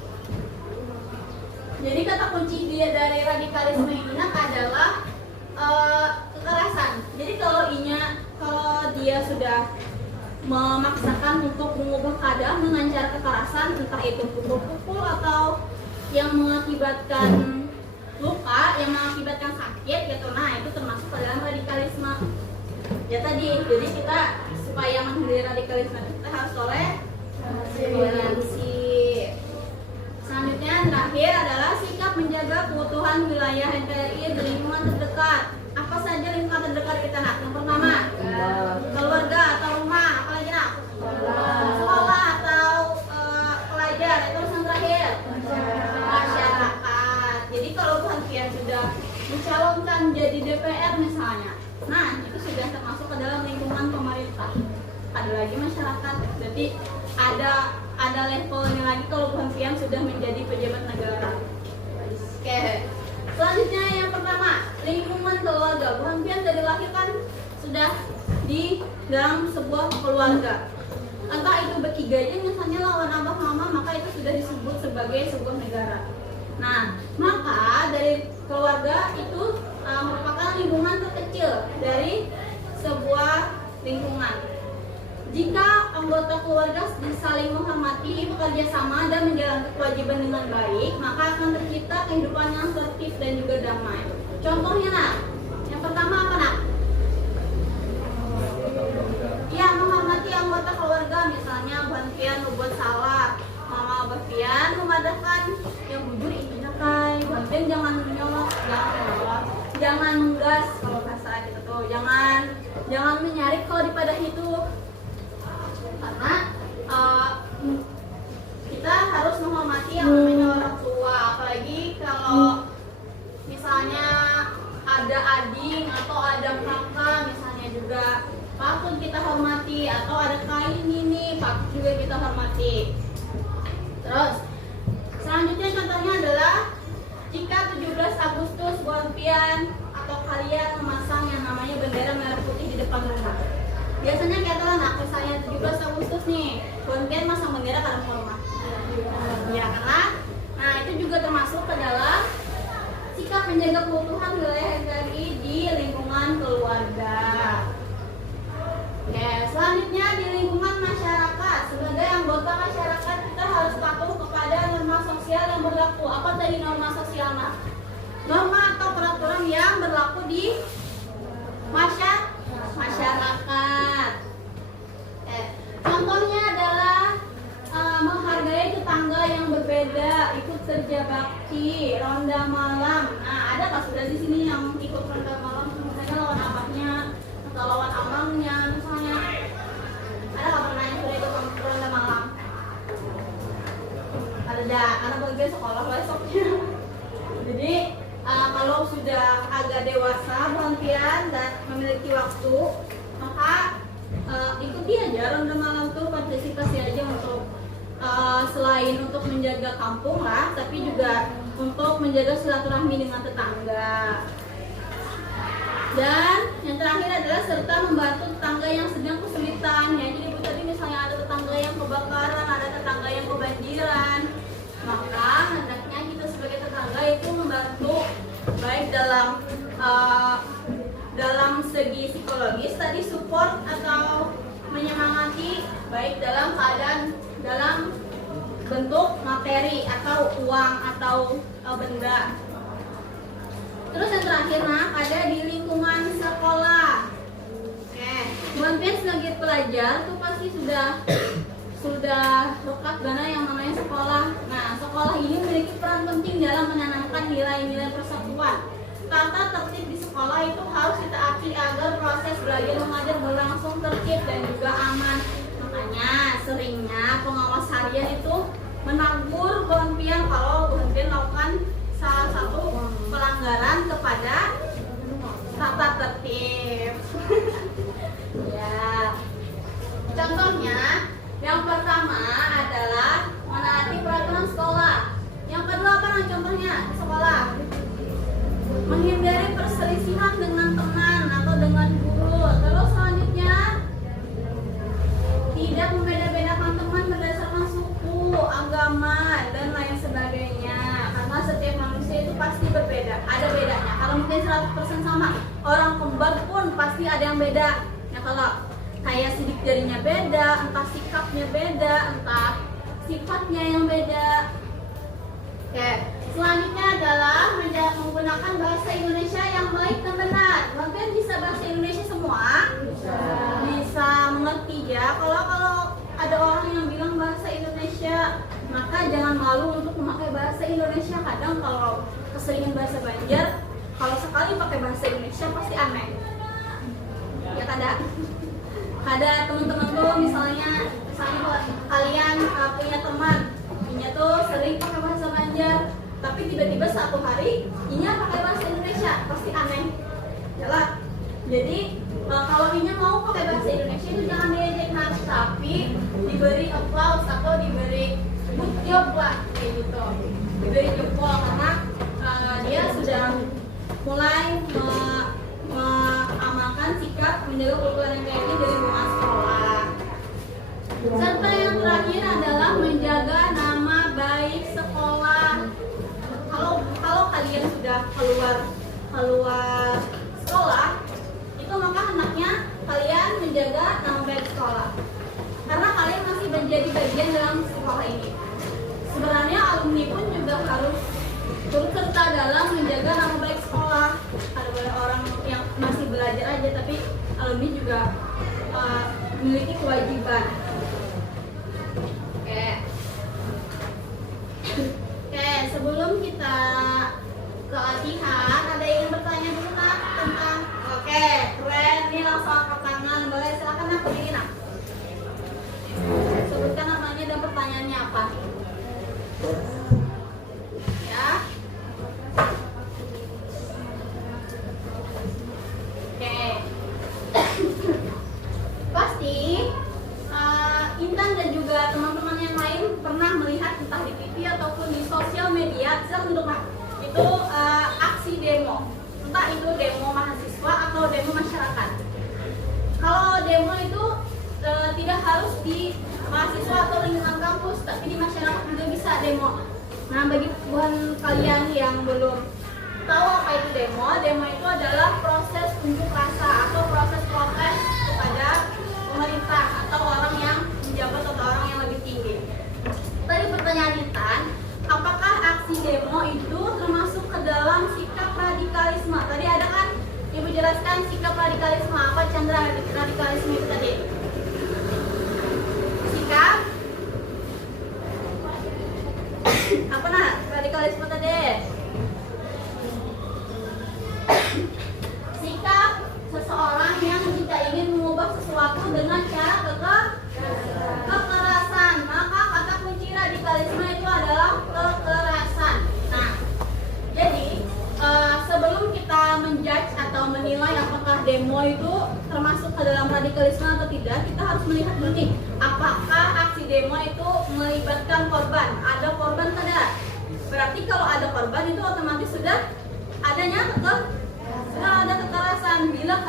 Jadi kata kunci dia dari radikalisme ini adalah kekerasan. Jadi kalau dia sudah memaksakan untuk mengubah keadaan dengan cara kekerasan, entah itu pukul-pukul atau yang mengakibatkan luka, yang mengakibatkan sakit gitu. Nah, itu termasuk ke dalam radikalisme. Ya tadi, jadi kita supaya menghindari radikalisme kita harus toleransi. Selanjutnya terakhir adalah sikap menjaga keutuhan wilayah NKRI di lingkungan terdekat. Apa saja lingkungan terdekat kita nak? Yang pertama, keluarga atau rumah, apa lagi nak? Sekolah atau pelajar. Terus yang terakhir, masyarakat. Jadi kalau kalian sudah mencalonkan jadi DPR misalnya, nah itu sudah termasuk ke dalam lingkungan pemerintah. Ada lagi masyarakat, jadi ada levelnya lagi kalau kalian sudah menjadi pejabat negara. Oke. Selanjutnya yang pertama, lingkungan keluarga. Kalian dari lahir kan sudah di dalam sebuah keluarga. Entah itu bertiganya misalnya lawan abah mama, maka itu sudah disebut sebagai sebuah negara. Nah, maka dari keluarga itu merupakan lingkungan terkecil dari sebuah lingkungan. Jika anggota keluarga saling menghormati, bekerja sama dan menjalankan kewajiban dengan baik, maka akan tercipta kehidupan yang tertib dan juga damai. Contohnya nak, yang pertama apa nak? Ya, menghormati anggota keluarga, misalnya Bantian membuat salah, mama Bantian memadahkan yang bujur intinya kai, Bantian jangan menyolok, jangan menggas kalau bahasa gitu tuh, jangan menyarik kalau dipadah itu. Karena kita harus menghormati yang namanya orang tua, apalagi kalau misalnya ada adik atau ada kakak misalnya juga patut kita hormati, atau ada kain ini patut juga kita hormati. Terus selanjutnya contohnya adalah jika 17 Agustus Bonpian atau kalian memasang yang namanya bendera merah putih di depan rumah. Biasanya kayak tuh anak misalnya 17 Agustus nih, Bonpian masang bendera ke rumah. Ya karena, nah itu juga termasuk ke dalam sikap menjaga keutuhan wilayah NKRI di lingkungan keluarga. Oke, selanjutnya di lingkungan masyarakat. Sebagai anggota masyarakat kita harus patuh kepada norma sosial yang berlaku. Apa tadi norma sosial, Mas? Norma atau peraturan yang berlaku di masyarakat. Contohnya adalah menghargai tetangga yang berbeda, ikut kerja bakti, ronda malam. Nah, ada pas sudah di sini yang ikut ronda malam, misalnya lawan abahnya atau lawan abangnya, misalnya. Ada nggak pernah yang sudah ikut ronda malam? Ada, karena bagian sekolah besoknya. Jadi kalau sudah agak dewasa, Bonpian dan memiliki waktu, maka ikuti aja ronda malam tuh, partisipasi aja untuk selain selain untuk menjaga kampung lah, tapi juga untuk menjaga silaturahmi dengan tetangga. Dan yang terakhir adalah serta membantu tetangga yang sedang kesulitan. Ya, jadi tadi misalnya ada tetangga yang kebakaran, ada tetangga yang kebanjiran, maka hendaknya kita sebagai tetangga itu membantu baik dalam segi psikologis tadi support atau menyemangati, baik dalam keadaan dalam bentuk materi atau uang atau benda. Terus yang terakhir ada di lingkungan sekolah. Oke, mungkin sebagai pelajar tuh pasti sudah lekat dana yang namanya sekolah. Nah, sekolah ini memiliki peran penting dalam menanamkan nilai-nilai persatuan. Tata tertib di sekolah itu harus ditaati agar proses belajar mengajar berlangsung tertib dan juga aman. Makanya seringnya pengawas harian itu menegur Pohon Pian kalau Pohon Pian melakukan salah satu pelanggaran kepada tata tertib. Ya. Contohnya, yang pertama adalah menaati peraturan sekolah. Yang kedua apa contohnya di sekolah? Menghindari perselisihan dengan teman atau dengan guru. Terus selanjutnya, tidak membeda-bedakan teman berdasarkan suku, agama, dan lain sebagainya. Karena setiap manusia itu pasti berbeda, ada bedanya. Kalau mungkin 100% sama, orang kembar pun pasti ada yang beda. Nah, kalau kayak sidik jarinya beda, entah sikapnya beda, entah sifatnya yang beda. Oke, selanjutnya adalah menggunakan bahasa Indonesia yang baik dan benar. Mungkin bisa bahasa Indonesia semua? Bisa mengerti ya. Kalau ada orang yang bilang bahasa Indonesia, maka jangan malu untuk memakai bahasa Indonesia. Kadang kalau keseringan bahasa Banjar, kalau sekali pakai bahasa Indonesia pasti aneh. Ya ada teman-teman tuh misalnya kalian punya teman, ini tuh sering pakai bahasa Banjar, tapi tiba-tiba satu hari ini pakai bahasa Indonesia, pasti aneh. Yalah. Jadi kalau Inya mau pakai bahasa Indonesia itu jangan diejek, tapi diberi applause atau diberi good job lah, kayak gitu. Diberi jempol karena dia sudah mulai mengamalkan sikap menjaga kerukunan yang kayak ini dari lingkungan sekolah. Serta yang terakhir adalah menjaga nama baik sekolah. Kalau kalian sudah keluar sekolah, itu maka hendaknya kalian menjaga nama baik sekolah. Karena kalian masih menjadi bagian dalam sekolah ini. Sebenarnya alumni pun juga harus turut serta dalam menjaga nama baik sekolah. Ada banyak orang yang masih belajar aja, tapi alumni juga memiliki kewajiban. Oke, sebelum kita ke latihan, ada yang ingin bertanya dulu nak tentang? Oke, keren, ini langsung angkat tangan. Boleh silakan nak berdiri nak. Sebutkan namanya dan pertanyaannya apa? Ya. Oke. Pasti Intan dan juga teman-teman yang lain pernah melihat entah di TV ataupun di sosial media, itu aksi demo, entah itu demo mahasiswa atau demo masyarakat. Kalau demo itu tidak harus di mahasiswa atau lingkungan kampus, tapi di masyarakat juga bisa demo. Nah, bagi buat kalian yang belum tahu apa itu demo itu adalah proses unjuk rasa atau proses protes kepada pemerintah atau orang yang menjabat atau orang yang lebih tinggi. Tadi pertanyaan Intan, apakah aksi demo itu termasuk ke dalam sikap radikalisme? Tadi ada kan Ibu jelaskan sikap radikalisme apa, Chandra? Radikalisme itu tadi sikap apa nah radikalisme tadi? Sikap seseorang yang jika ingin mengubah sesuatu dengan cara kekerasan. Maka kata kunci radikalisme itu adalah kekerasan. Nah, jadi sebelum kita menjudge atau menilai apakah demo itu termasuk ke dalam radikalisme atau tidak, kita harus melihat dulu nih, apakah aksi demo itu melibatkan korban. Ada korban tidak? Berarti kalau ada korban itu otomatis sudah ada kekerasan. Bila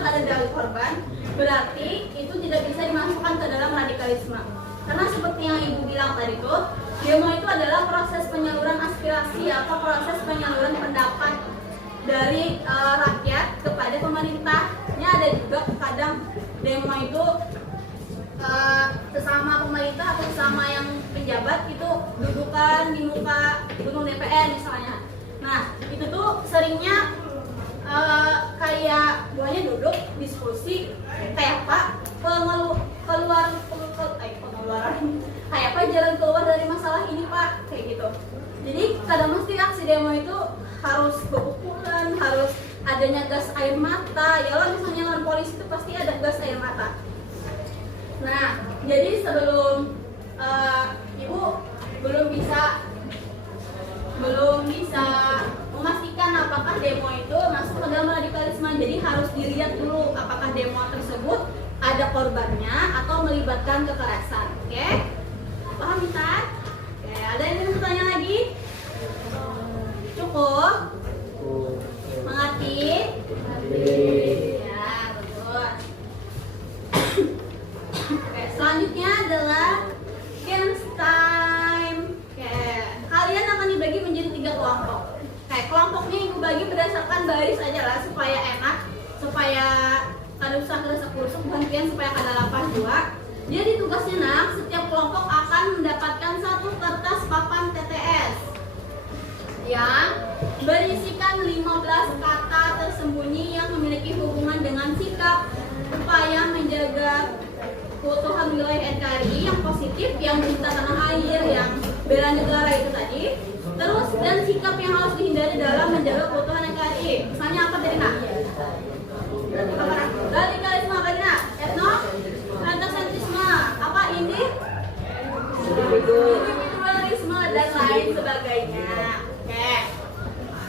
ada korban, berarti itu tidak bisa dimasukkan ke dalam radikalisme. Karena seperti yang Ibu bilang tadi tuh, demo itu adalah proses penyaluran aspirasi atau proses penyaluran pendapat dari rakyat kepada pemerintahnya. Ada juga kadang demo itu sesama pemerintah atau sesama yang penjabat itu dudukan di muka gedung DPR misalnya. Nah itu tuh seringnya kayak buahnya duduk diskusi kayak apa pengeluaran kayak apa jalan keluar dari masalah ini Pak, kayak gitu. Jadi kadang mesti aksi demo itu harus berpukulan, harus adanya gas air mata. Ya lah misalnya lawan polisi itu pasti ada gas air mata. Nah, jadi sebelum Ibu belum bisa memastikan apakah demo itu masuk ke dalam radikalisme. Jadi harus dilihat dulu apakah demo tersebut ada korbannya atau melibatkan kekerasan. Oke? Paham Misan? Oke, ada yang ingin bertanya lagi? Cukup? Mengerti? Ya, bagus. Oke, selanjutnya adalah games time. Oke, kalian akan dibagi menjadi 3 kelompok. Oke, kelompoknya Ibu bagi berdasarkan baris aja lah supaya enak, supaya kada usah kerusak gantian, supaya kada lapas juga. Jadi tugasnya nak, setiap kelompok akan mendapatkan 1 kertas papan TTS yang berisikan 15 kata tersembunyi yang memiliki hubungan dengan sikap, upaya menjaga keutuhan wilayah NKRI yang positif, yang cinta tanah air, yang bela negara itu tadi. Terus dan sikap yang harus dihindari dalam menjaga keutuhan NKRI. Misalnya apa dari nak? Radikalisme apa dari nak? Etno? Antisentrisme. Apa ini? Individualisme dan lain sebagainya. Oke.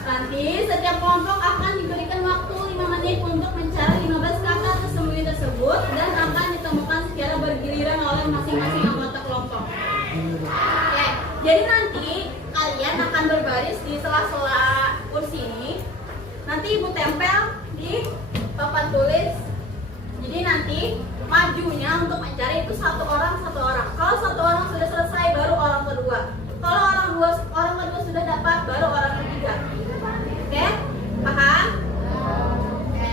Nanti setiap kelompok akan diberikan waktu 5 menit untuk mencari 15 kata tersembunyi tersebut dan akan ditemukan secara bergiliran oleh masing-masing anggota kelompok. Oke. Jadi nanti kalian akan berbaris di sela-sela kursi ini. Nanti Ibu tempel di papan tulis. Jadi nanti majunya untuk mencari itu satu orang. Kalau 1 orang sudah selesai, baru orang kedua. Kalau orang kedua sudah dapat, baru orang ketiga. Oke? Paham? Oke.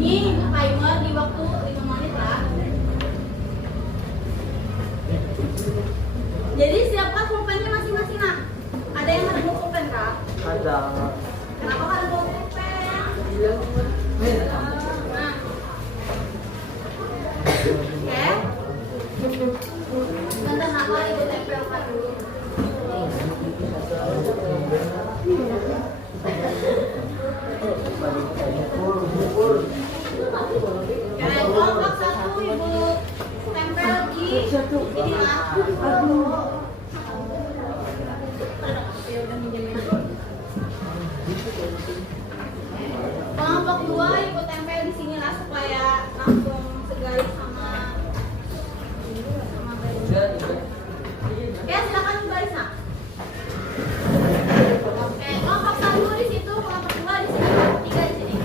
Ini timer di waktu 5 menit lah. Jadi siapkan pulpennya masing-masing nah. Ada yang ada pulpen kah? Ada. Kenapa ada pulpen? Nah. Oke. Tentang apa Ibu tempelkan dulu. Kelompok 1 Ibu tempel di inilah. Kelompok 2 Ibu tempel di sinilah supaya langsung segaris sama garis. Oke, silakan baris nak. Oke, kelompok 1 di situ, kelompok 2 di sini, kelompok 3 di sini.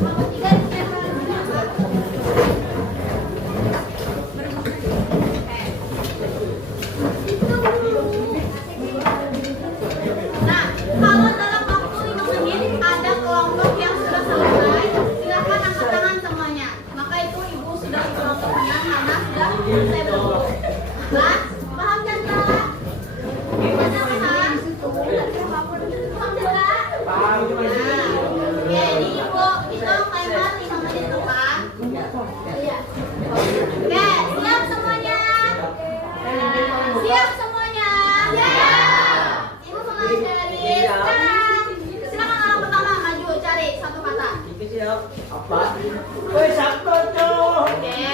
Kelompok 3 di sini. Nah, kalau dalam waktu 5 menit ada kelompok yang sudah selesai, silakan angkat tangan semuanya. Maka itu Ibu sudah di kelompok menang karena sudah selesai berburu. Nah, paham kan Kak? Gimana paham? Paham kan? Paham. Oke, ini Ibu hitung timer 5 menit tuh Kak. Iya. Oke, siap semuanya? Siap semuanya? Siap. Ibu mulai dari sekarang. Silakan orang pertama maju cari 1 kata. Apa? Woi, sakto tuh. Oke.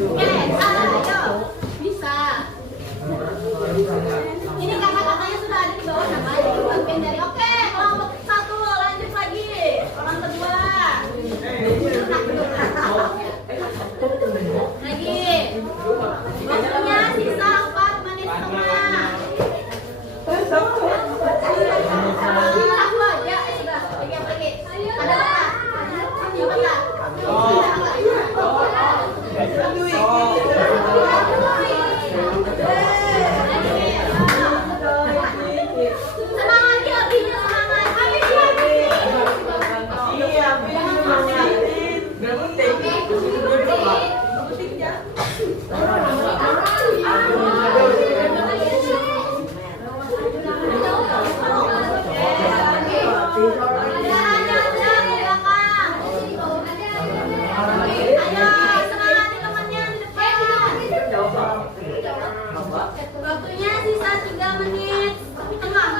Oke, ayo. Bisa. Ini kata-katanya sudah ada di bawah nama. Jadi buatkan dari oke, kelompok 1 lanjut lagi. Orang kedua. Lagi. Waktunya sisa 3 menit. Tengah.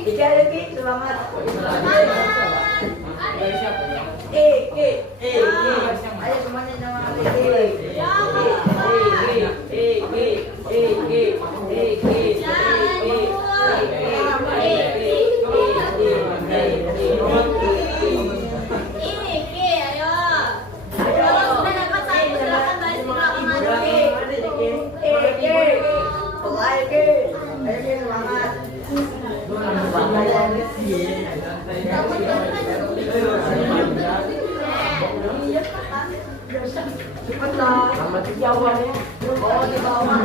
Ika lagi semangat. Ayo semuanya nama Selamat jawabannya. Oh, di bawah.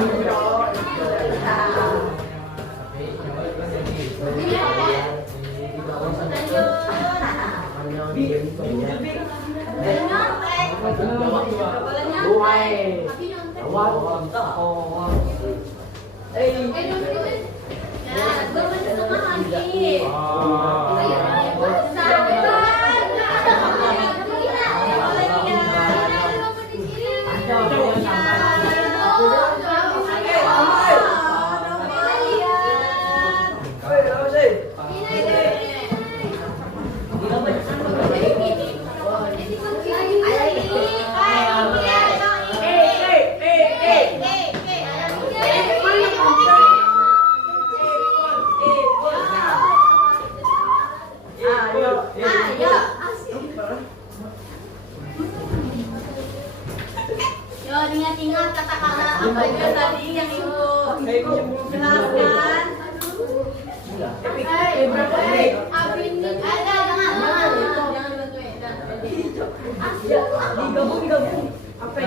Yo, ingat-ingat kata-kata apa aja tadi yang ibu jelaskan. Berapa ada jangan bantuin. Digabung. Apa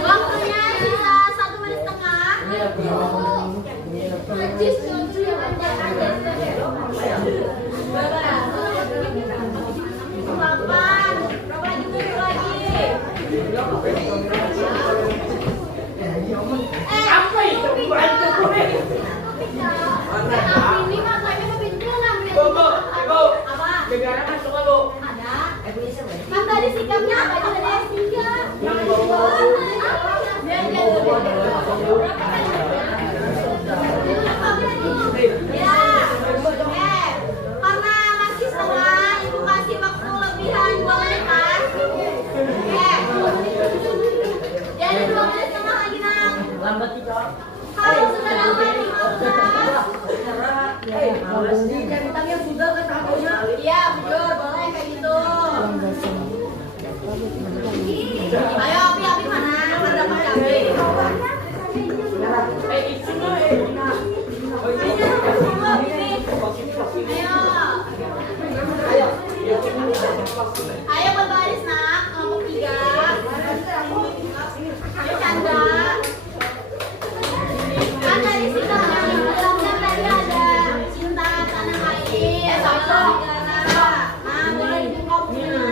waktunya sisa 1 menit setengah. Papan, berapa lagi mundur lagi? Apa itu? Ini makanya pintu apa? Negara masuk apa, Bu? Ada. Kan tadi sikapnya apa aja tadi? Sikap. Ya. Karena masih setengah, ibu kasih waktu lebihan 2 menit kan? Jadi 2 menit setengah lagi nak. Lambat tidak. Kalau sudah lambat Centangnya sudah kan akunya. iya, betul, boleh kayak gitu. Ayo, Api mana? Ada Pak Api. Itu loh, Ayo berbaris nak, kelompok 3. Ayo Chandra. Kan dari sini dalamnya tadi ada cinta tanah air, negara. Nah, boleh dibuka punya.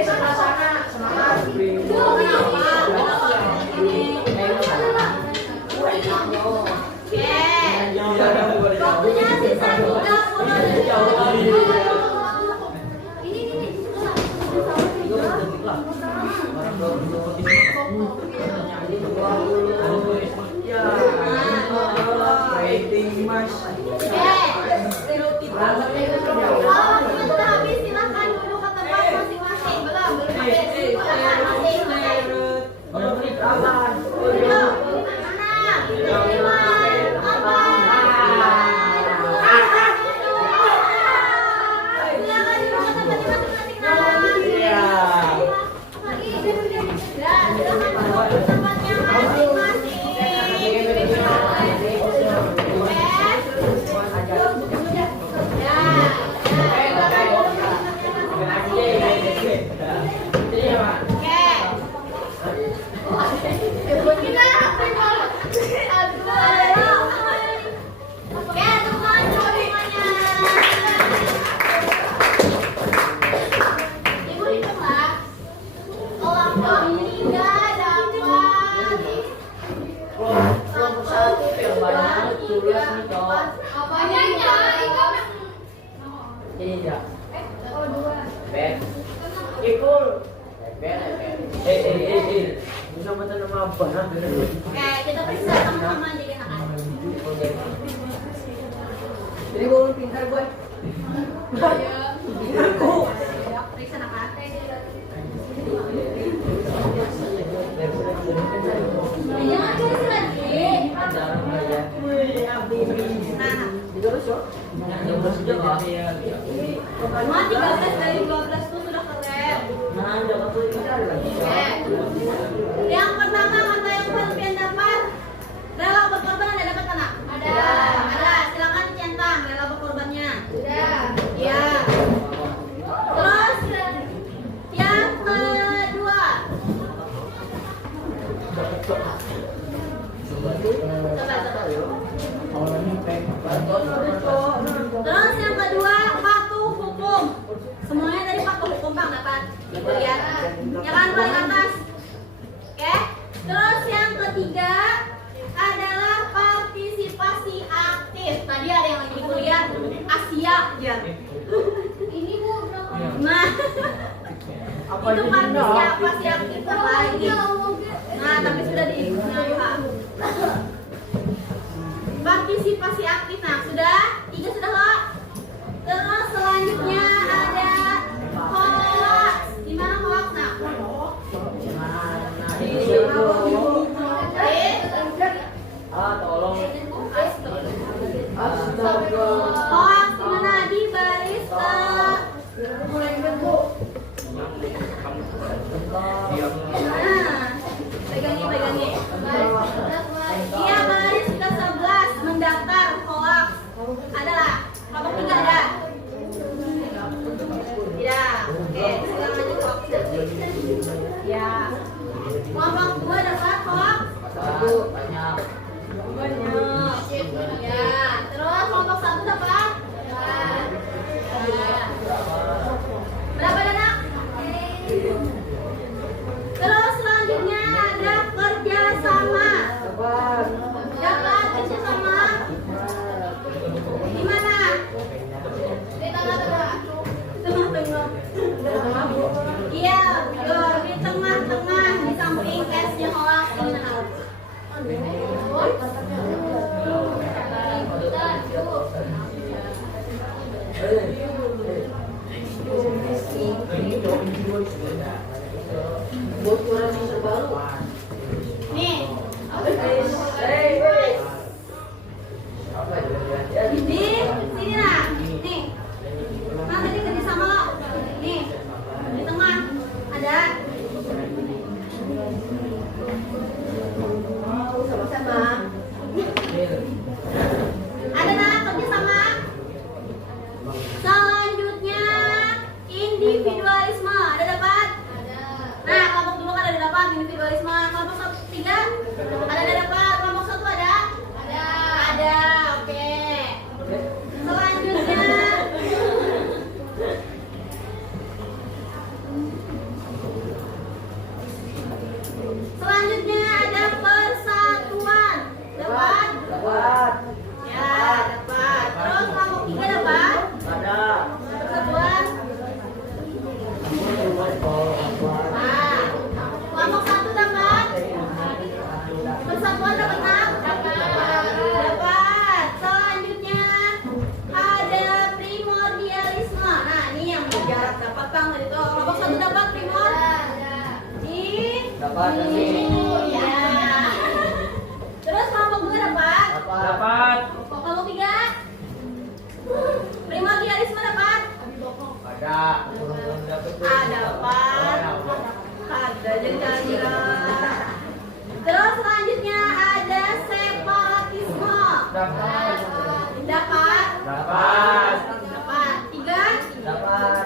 Sebelah sana, semangat. Waktunya sisa 30 detik. Kalau sudah habis silahkan duduk ke tempat masing-masing. Belum habis. Kita periksa sama-sama jadi anak-anak. Jadi gue pintar gue. Aku. Periksa anak-anak. Jangan kasih lagi. Cuma 13 dari 12 itu sudah keren. Yang pertama kata yang kalian dapat, rela berkorban ada dapat anak? Ada. Silakan centang rela berkorbannya. Ya. Terus yang kedua. Terus yang kedua patuh hukum. Semuanya dari patuh hukum Bang dapat. Gitu ya. Jangan paling atas. Oke. Terus yang ketiga adalah partisipasi aktif. Tadi ada yang lagi kuliah Asia ya. Ini Bu. Nah. Itu partisipasi aktif lagi. Nah, tapi sudah diingat. Partisipasi aktif. Nah, sudah? 3 sudah loh. Terus selanjutnya ada hoax. Gimana hoax? Nah, Tolong. hoax gimana di baris pegangi. Iya, baris ke-11 mendaftar hoax. Adalah kelompok 3 ada? Tidak. Oke, sekarang lanjut hoaxnya. Ya. Kelompok 2 dapat hoax? Banyak. Ya. Terus kelompok 1 dapat? Berapa anak? Terus selanjutnya ada kerjasama. Dapat kerjasama? Di mana? Di tengah-tengah. Iya, betul. Di tengah-tengah di samping S-nya hoax ini. Dapat lagi. Ya. Terus kelompok 2 dapat? Dapat. Kelompok 3? Primordialisme dapat? Ada. Belum dapat. Dapat. Ada jadi. Terus selanjutnya ada separatisme. Dapat. Dapat? Dapat. Dapat. 3? Dapat.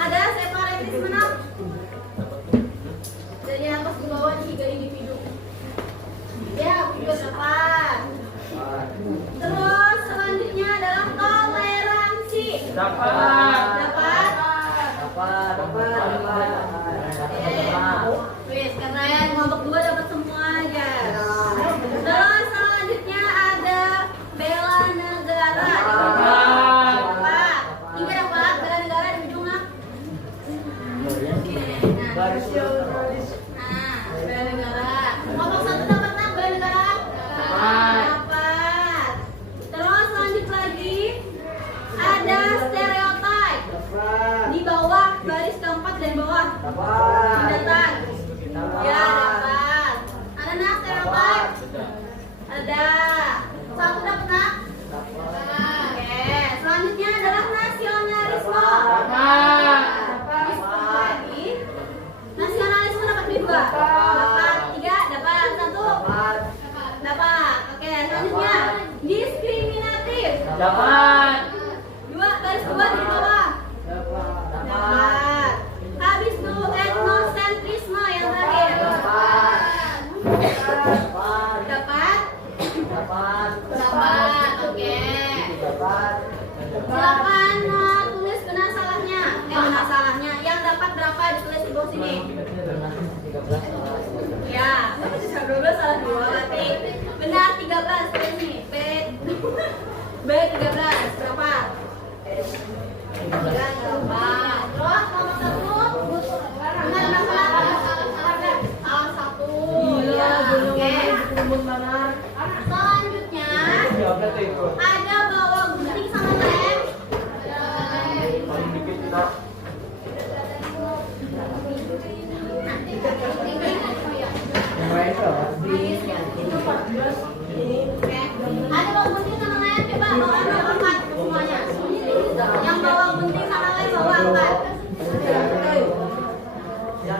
Ada separatisme 6. Jadi yang pas di bawah 3 individu. Ya, juga dapat. Terus selanjutnya adalah toleransi. Dapat. Dapat? Dapat. Wis, keren. Kelompok 2 dapat semua aja. Terus selanjutnya ada bela negara. Dapat. Dapat. 3 dapat. Bela negara di ujung lah. Oke. Nah, bela negara. Kelompok 1 dapat nak bela negara? Dapat. Terus lanjut lagi. Ada stereotip. Di bawah baris keempat dari bawah. Tindakan. Ya, dapat. Ada nak stereotip? Ada. 1 dapat nak? Oke. Selanjutnya adalah nasionalisme. Dapat. Lagi. Nasionalisme dapat 2. Dapat 3. Dapat 1. Dapat. Oke. Selanjutnya diskriminatif. Dapat. 2 baris 2 di bawah. Dapat. Habis itu etnosentrisme yang terakhir. Dapat. Dapat. Oke. Silakan tulis benar salahnya. Benar salahnya. Yang dapat berapa ditulis di bawah sini. Ya, 12 salah 2 berarti benar 13 tulis nih. B 13 berapa? 3 dapat. Terus nomor 1 benar salah 1. Ya, oke. Selanjutnya ada bawa gunting sama lem. Oke. Ada bawa gunting sama lem, coba bawa angkat semuanya. Yang bawa gunting sama lem bawa angkat.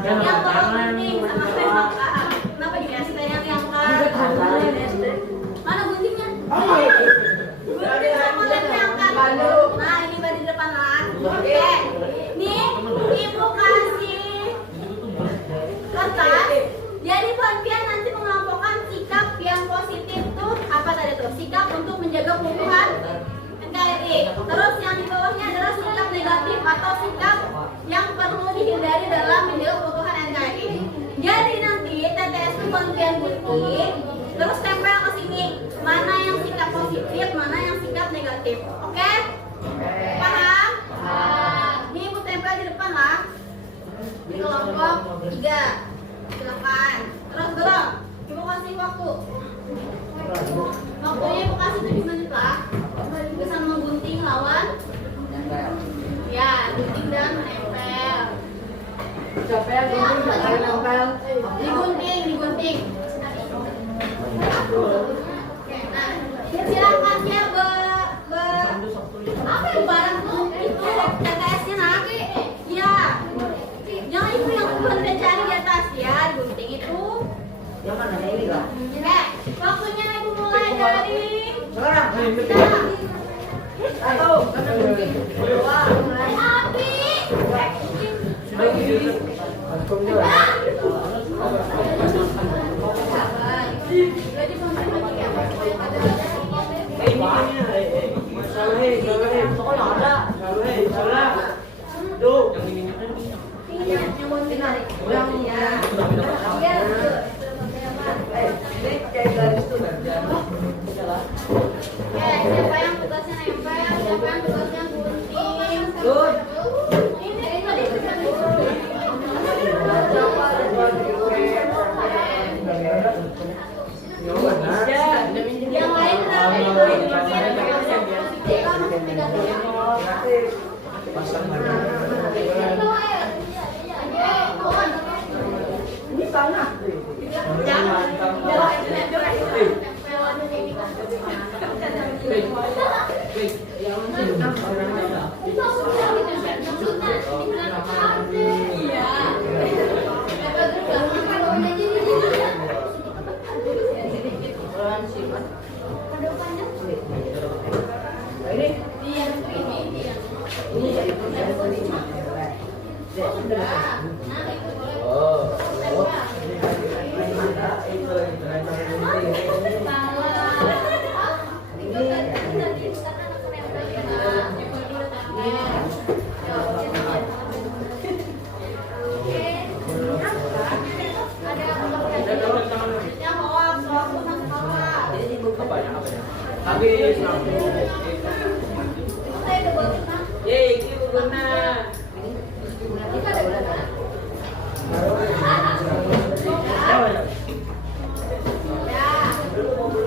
Yang bawa gunting sama lem angkat. Kenapa di SD yang diangkat? Mana guntingnya? Gunting sama lem diangkat. Nah, ini baru di depan lah. Oke. Nih, ibu kasih kertas. Jadi Ponpian nanti mengelompokkan sikap yang positif tuh apa tadi tuh? Sikap untuk menjaga keutuhan NKRI. Terus yang di bawahnya adalah sikap negatif atau sikap yang perlu dihindari dalam menjaga keutuhan NKRI. Jadi nanti TTS itu Ponpian gunting, terus tempel ke sini. Mana yang sikap positif, mana yang sikap negatif. Oke? Paham? Ini ibu tempel di depan lah. Di kelompok 3. Silakan. Terus belum? Ibu kasih waktu. Waktunya ibu kasih 7 menit lah. Bisa menggunting lawan. Ya, gunting dan menempel. Siapa yang gunting? Siapa yang nempel? Digunting. Oke, nah, silakan ya apa yang barang tuh? Itu TTS-nya nanti. Ya. Jangan itu yang udah cari di atas ya, digunting itu. Yang mana ini kak? Oke, waktunya ibu mulai dari Sekarang. Satu. Dua. api. Siapa yang tugasnya nempel, siapa yang tugasnya gunting. Yang lain Siman. Ada banyak. Ini Iya, ini. ini jadi Nah, itu boleh. Oh. Habis Yeay, ini benar.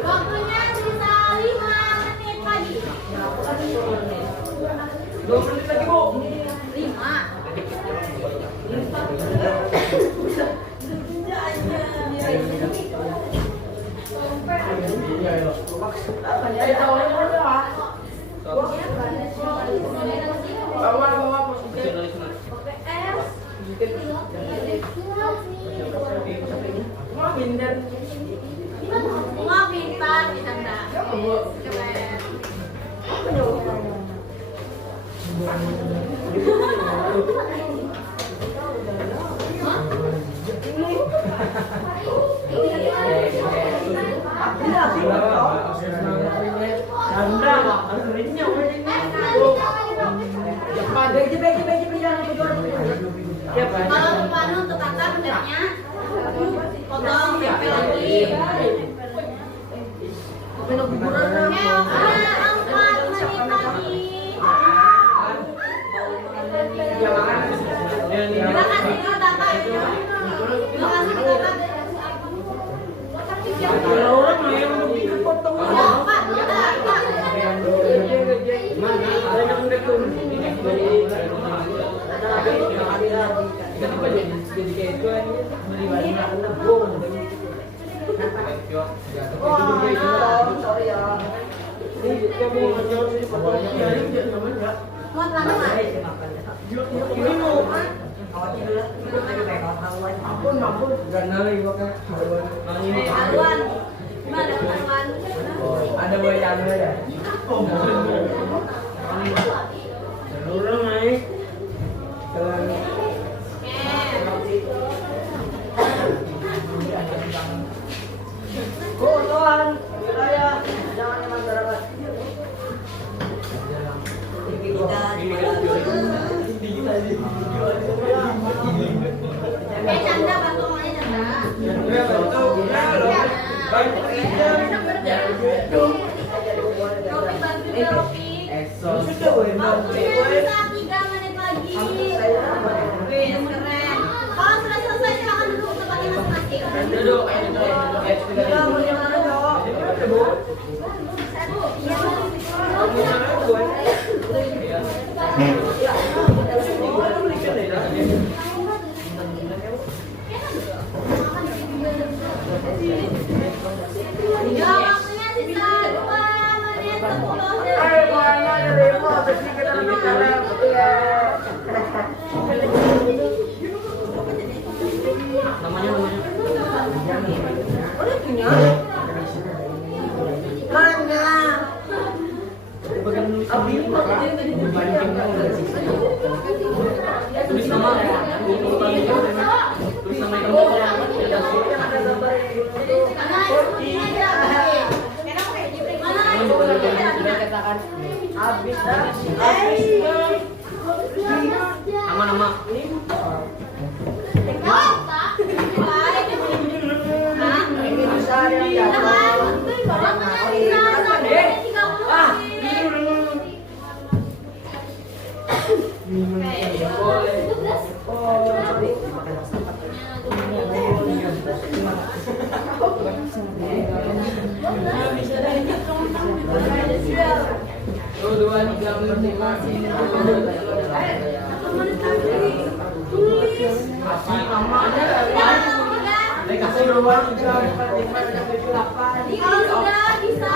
Waktunya sisa 5 menit lagi. 2 menit lagi, Bu. 5. Bawa positif. Mau minder. Bunga pintar bercanda. Keren. Chandra, harus renyah ini. Kalau Panu untuk kakak benarnya potong tempe lagi. Waktunya 4 menit lagi. Terima kasih dulu kakak. Terima kasih dulu kakak. Kalau orang yang mau potong Ya, Pak, udah, Pak. mana ada yang dekun. Jadi kayak itu beli barang sorry ya. Ini kamu ngejauh sih Muat lama nggak? ini mau mampun ganali pakai Haluan. Gimana haluan? ada bayarnya ya. Udah naik. Tuhan, wilayah jangan masyarakat. Canda bantu ngomongnya Canda. Ropi bantu ya Ropi. Waktunya sisa 3 menit lagi. Wih, keren. Kalau sudah selesai silakan duduk tempatnya masing-masing. Duduk. Ya, waktunya sisa 2 menit 10 Namanya tulis nama nama Kalau sudah bisa.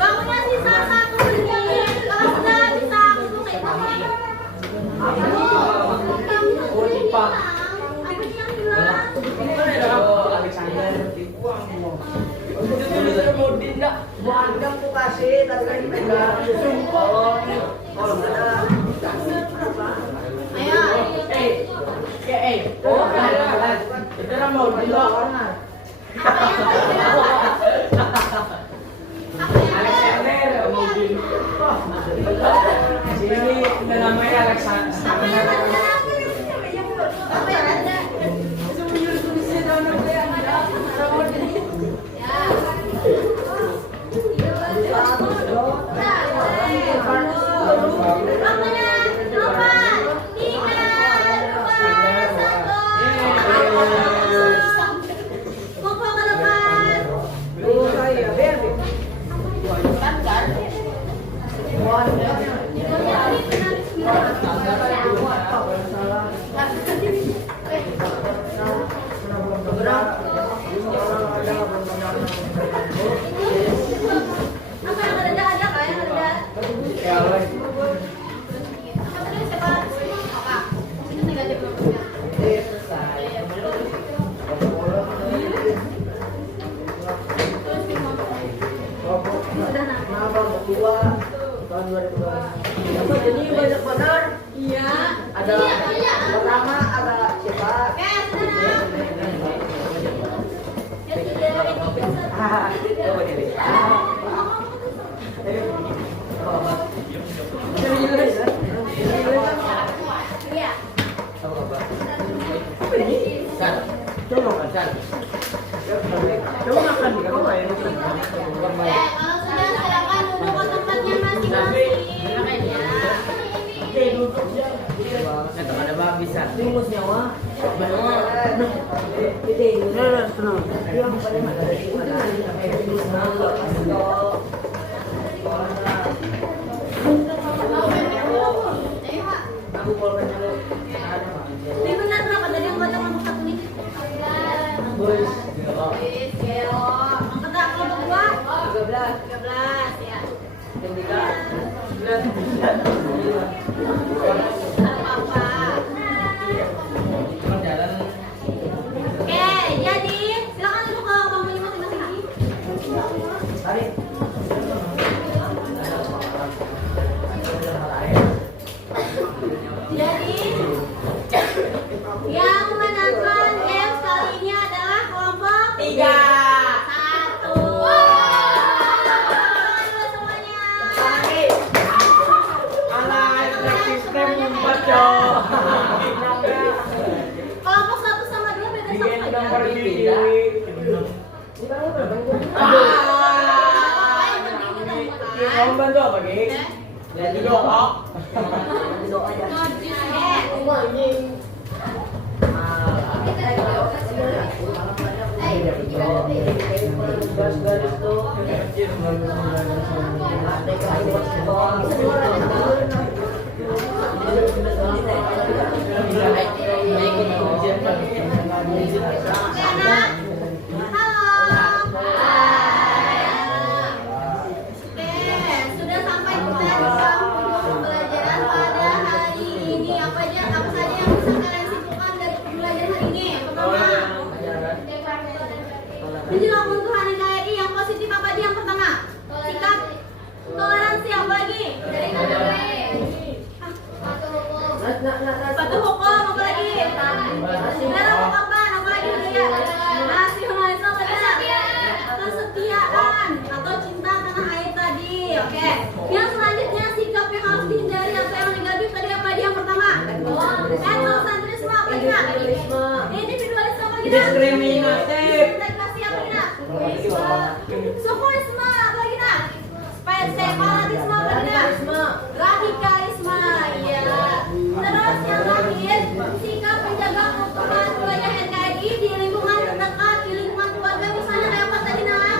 Bangunnya sisa 1 menit. Kalau sudah bisa, aku kayak Oh, Jepang. Apa sih yang hilang? Oh, Alexander. Itu mau dindak. Mau andam tuh kasih, tadi kan dipegang. Oh, ada. Ayo. Oh, ada. Itu kan mau dindak. Apa yang hilang? Apa yang hilang? Alexander mau dindak. Sini ada namanya Alexander. Apa yang ada? Apa yang ada? Apa yang ada? Ada kah yang ada? Apa tadi siapa? Apa? Ini negatif berapa? Sudah nak. Kenapa berdua tahun 2002? Jadi banyak benar. Iya. Ada pertama ada siapa? Sudah nak. Ya sudah. Iya. Coba makan. Coba makan di kamar ya. Kalau sudah silakan duduk ke tempatnya masing-masing. Ya. Ada babisan. Timus nyawa. Aku boleh nyamuk. Ini benar berapa tadi yang baca kamu satu nih? Bos. Angkat tak kalau berdua? 13 ya. Apa-apa. Oke, jadi silakan duduk ke bangkunya masing-masing. Jadi yang memenangkan games kali ini adalah kelompok 3. 1. Semuanya. Sistem baca. Kelompok 1 sama 2 beda sama aja. Kamu bantu apa, Gi? Jadi doa. Sudah sampai kita di pembelajaran pada hari ini. Apa saja yang bisa kalian simpulkan dari pembelajaran hari ini? Pertama, menjelang kebutuhan NKRI yang positif apa dia yang pertama? Sikap toleransi apa lagi? Patuh hukum apa lagi? Dalam pengkapan apa lagi? Nasionalisme apa lagi? Kesetiaan atau cinta tanah air tadi. Oke. Yang selanjutnya sikap yang harus dihindari atau yang negatif tadi apa dia yang pertama? Etnosentrisme apa lagi? Individualisme apa lagi? Diskriminatif. Integrasi apa lagi? Sukuisme apa lagi? Separatisme apa lagi? Radikalisme. Iya. Terus yang terakhir, sikap menjaga keutuhan wilayah NKRI di lingkungan terdekat, di lingkungan keluarga, misalnya kayak apa tadi nak?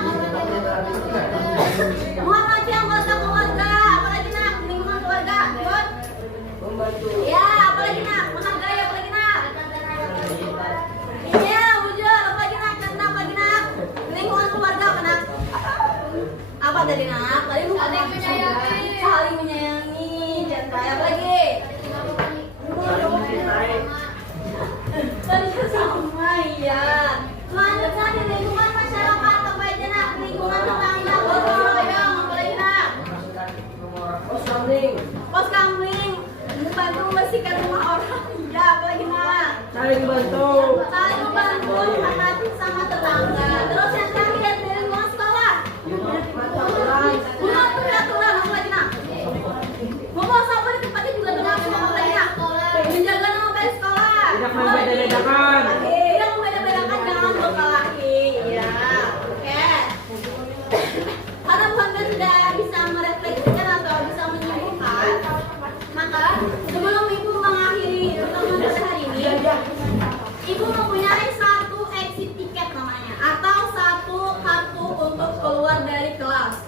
Menghormati anggota keluarga, apalagi nak? Lingkungan keluarga, good? Ya, apalagi nak? Menghargai, apalagi nak? Iya, wujud, apalagi nak? Karena apalagi nak? Lingkungan keluarga, apa nak? Apa tadi nak? Tadi saling menyayangi. membersihkan rumah orang. Ya, apalagi nak. Saling bantu. Saling bantu, hati sama tetangga. Terus yang terakhir dari lingkungan sekolah. Mematuhi aturan, apa lagi nak? Ngomong sama di tempatnya juga terlalu apa lagi nak? Menjaga nama baik sekolah. Tidak membeda-bedakan. Tidak membeda-bedakan, jangan berkelahi. Ya, oke. Karena Tuhan kan sudah bisa merefleksikan atau bisa menyimpulkan, maka sebelum Ibu mengakhiri pertemuan pada hari ini, Ibu mempunyai satu exit ticket namanya, atau satu kartu untuk keluar dari kelas.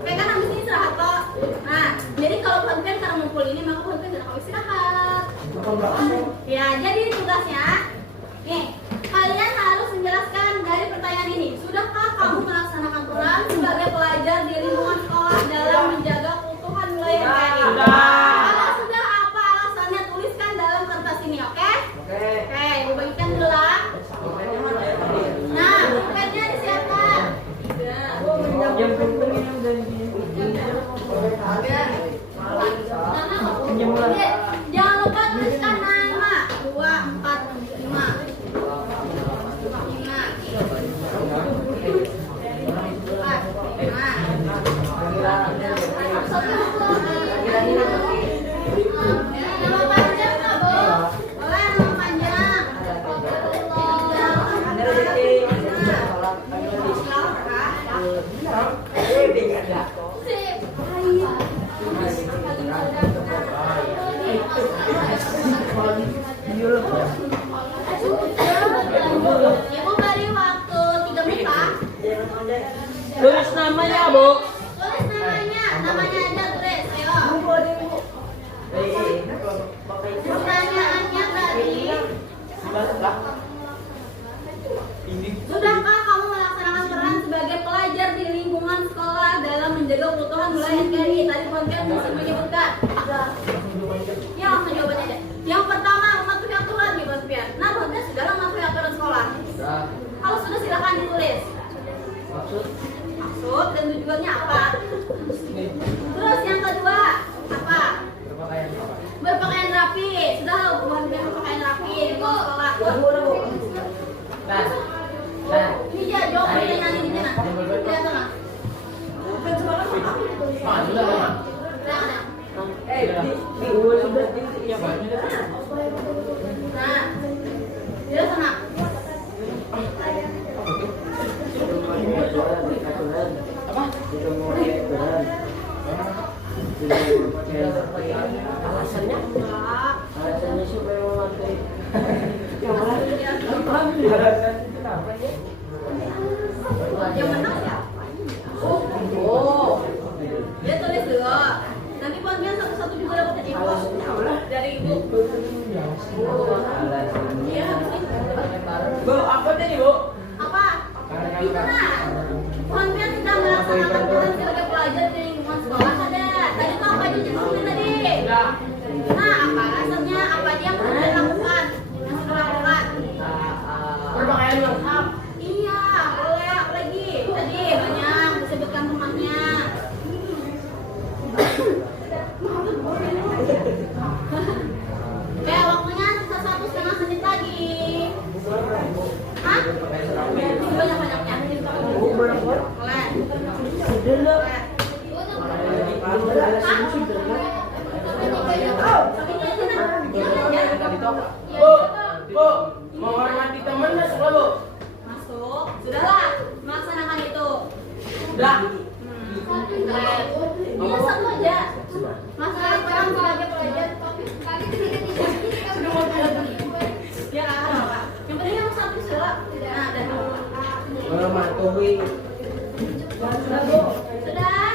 Oke kan habis ini istirahat toh. Nah, jadi kalau Tuhan kan karena ngumpul ini, maka Tuhan kan tidak istirahat. Ya, jadi tugasnya, nih, kalian harus menjelaskan dari pertanyaan ini. Sudahkah kamu melaksanakan peran sebagai pelajar di lingkungan sekolah dalam menjaga keutuhan wilayah NKRI? Kalau sudah, apa alasannya? Tuliskan dalam kertas ini, oke? Oke, Ibu bagikan dulu lah. Nah, pennya disiapkan. Yang penting yang dari Jangan lupa tuliskan nama 2, 4, 5. Nama panjang nggak, Bu? Boleh nama panjang. Ibu beri waktu 3 menit, Pak. Tulis namanya, Bu. Tulis namanya aja tulis. Ayo. Pertanyaannya tadi, sudahkah kamu melaksanakan peran sebagai pelajar di lingkungan sekolah dalam menjaga keutuhan wilayah NKRI? Tadi Pontian mesti menyebutkan. Ya, langsung jawabannya aja. Yang pertama, mematuhi aturan nih, Pontian. Nah, Pontian sudah mematuhi aturan sekolah. Kalau sudah, silakan ditulis. Maksud dan tujuannya apa? Terus yang kedua, apa? Berpakaian rapi. Sudah loh, Pontian berpakaian rapi di sekolah. Ini dia jawab pertanyaan ini Jana. Lihat sana. Nah, lihat sana. Alasannya? Enggak. Alasannya supaya mematuhi. Yang menang siapa? Oh, dia tulis dulu. Nanti Pontian satu-satu juga dapat info dari Ibu. Iya, Bu, apa tadi, Bu? apa? Itu nah. Pontian sudah melaksanakan peran sebagai pelajar di lingkungan sekolah ada. Tadi tuh apa aja jenisnya tadi? Nah, apa alasannya? Apa aja yang perlu dilakukan? Yang sudah lakukan? Berpakaian lengkap. Iya, boleh apa lagi? Tadi banyak disebutkan rumahnya. Oke, waktunya sisa 1,5 menit lagi. Hah? Banyak-banyaknya. Boleh. Boleh. Bu, menghormati teman masuk, Bu. Masuk. Sudahlah, melaksanakan itu. Udah. Iya, satu aja. Masalah peran sebagai pelajar. Ya, apa? Yang penting yang satu sudah. Nah, dan Mematuhi. sudah, Bu. Sudah.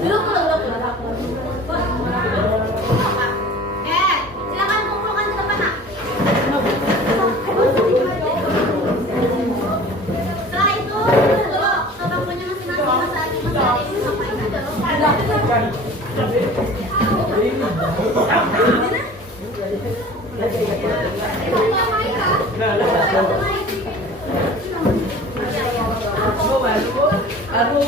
Duduk dulu. Apa? Silakan kumpulkan ke depan, Nak. Setelah itu, dulu ke bangkunya masing-masing. Masa lagi ngapain aja loh. Bu, baru, Bu.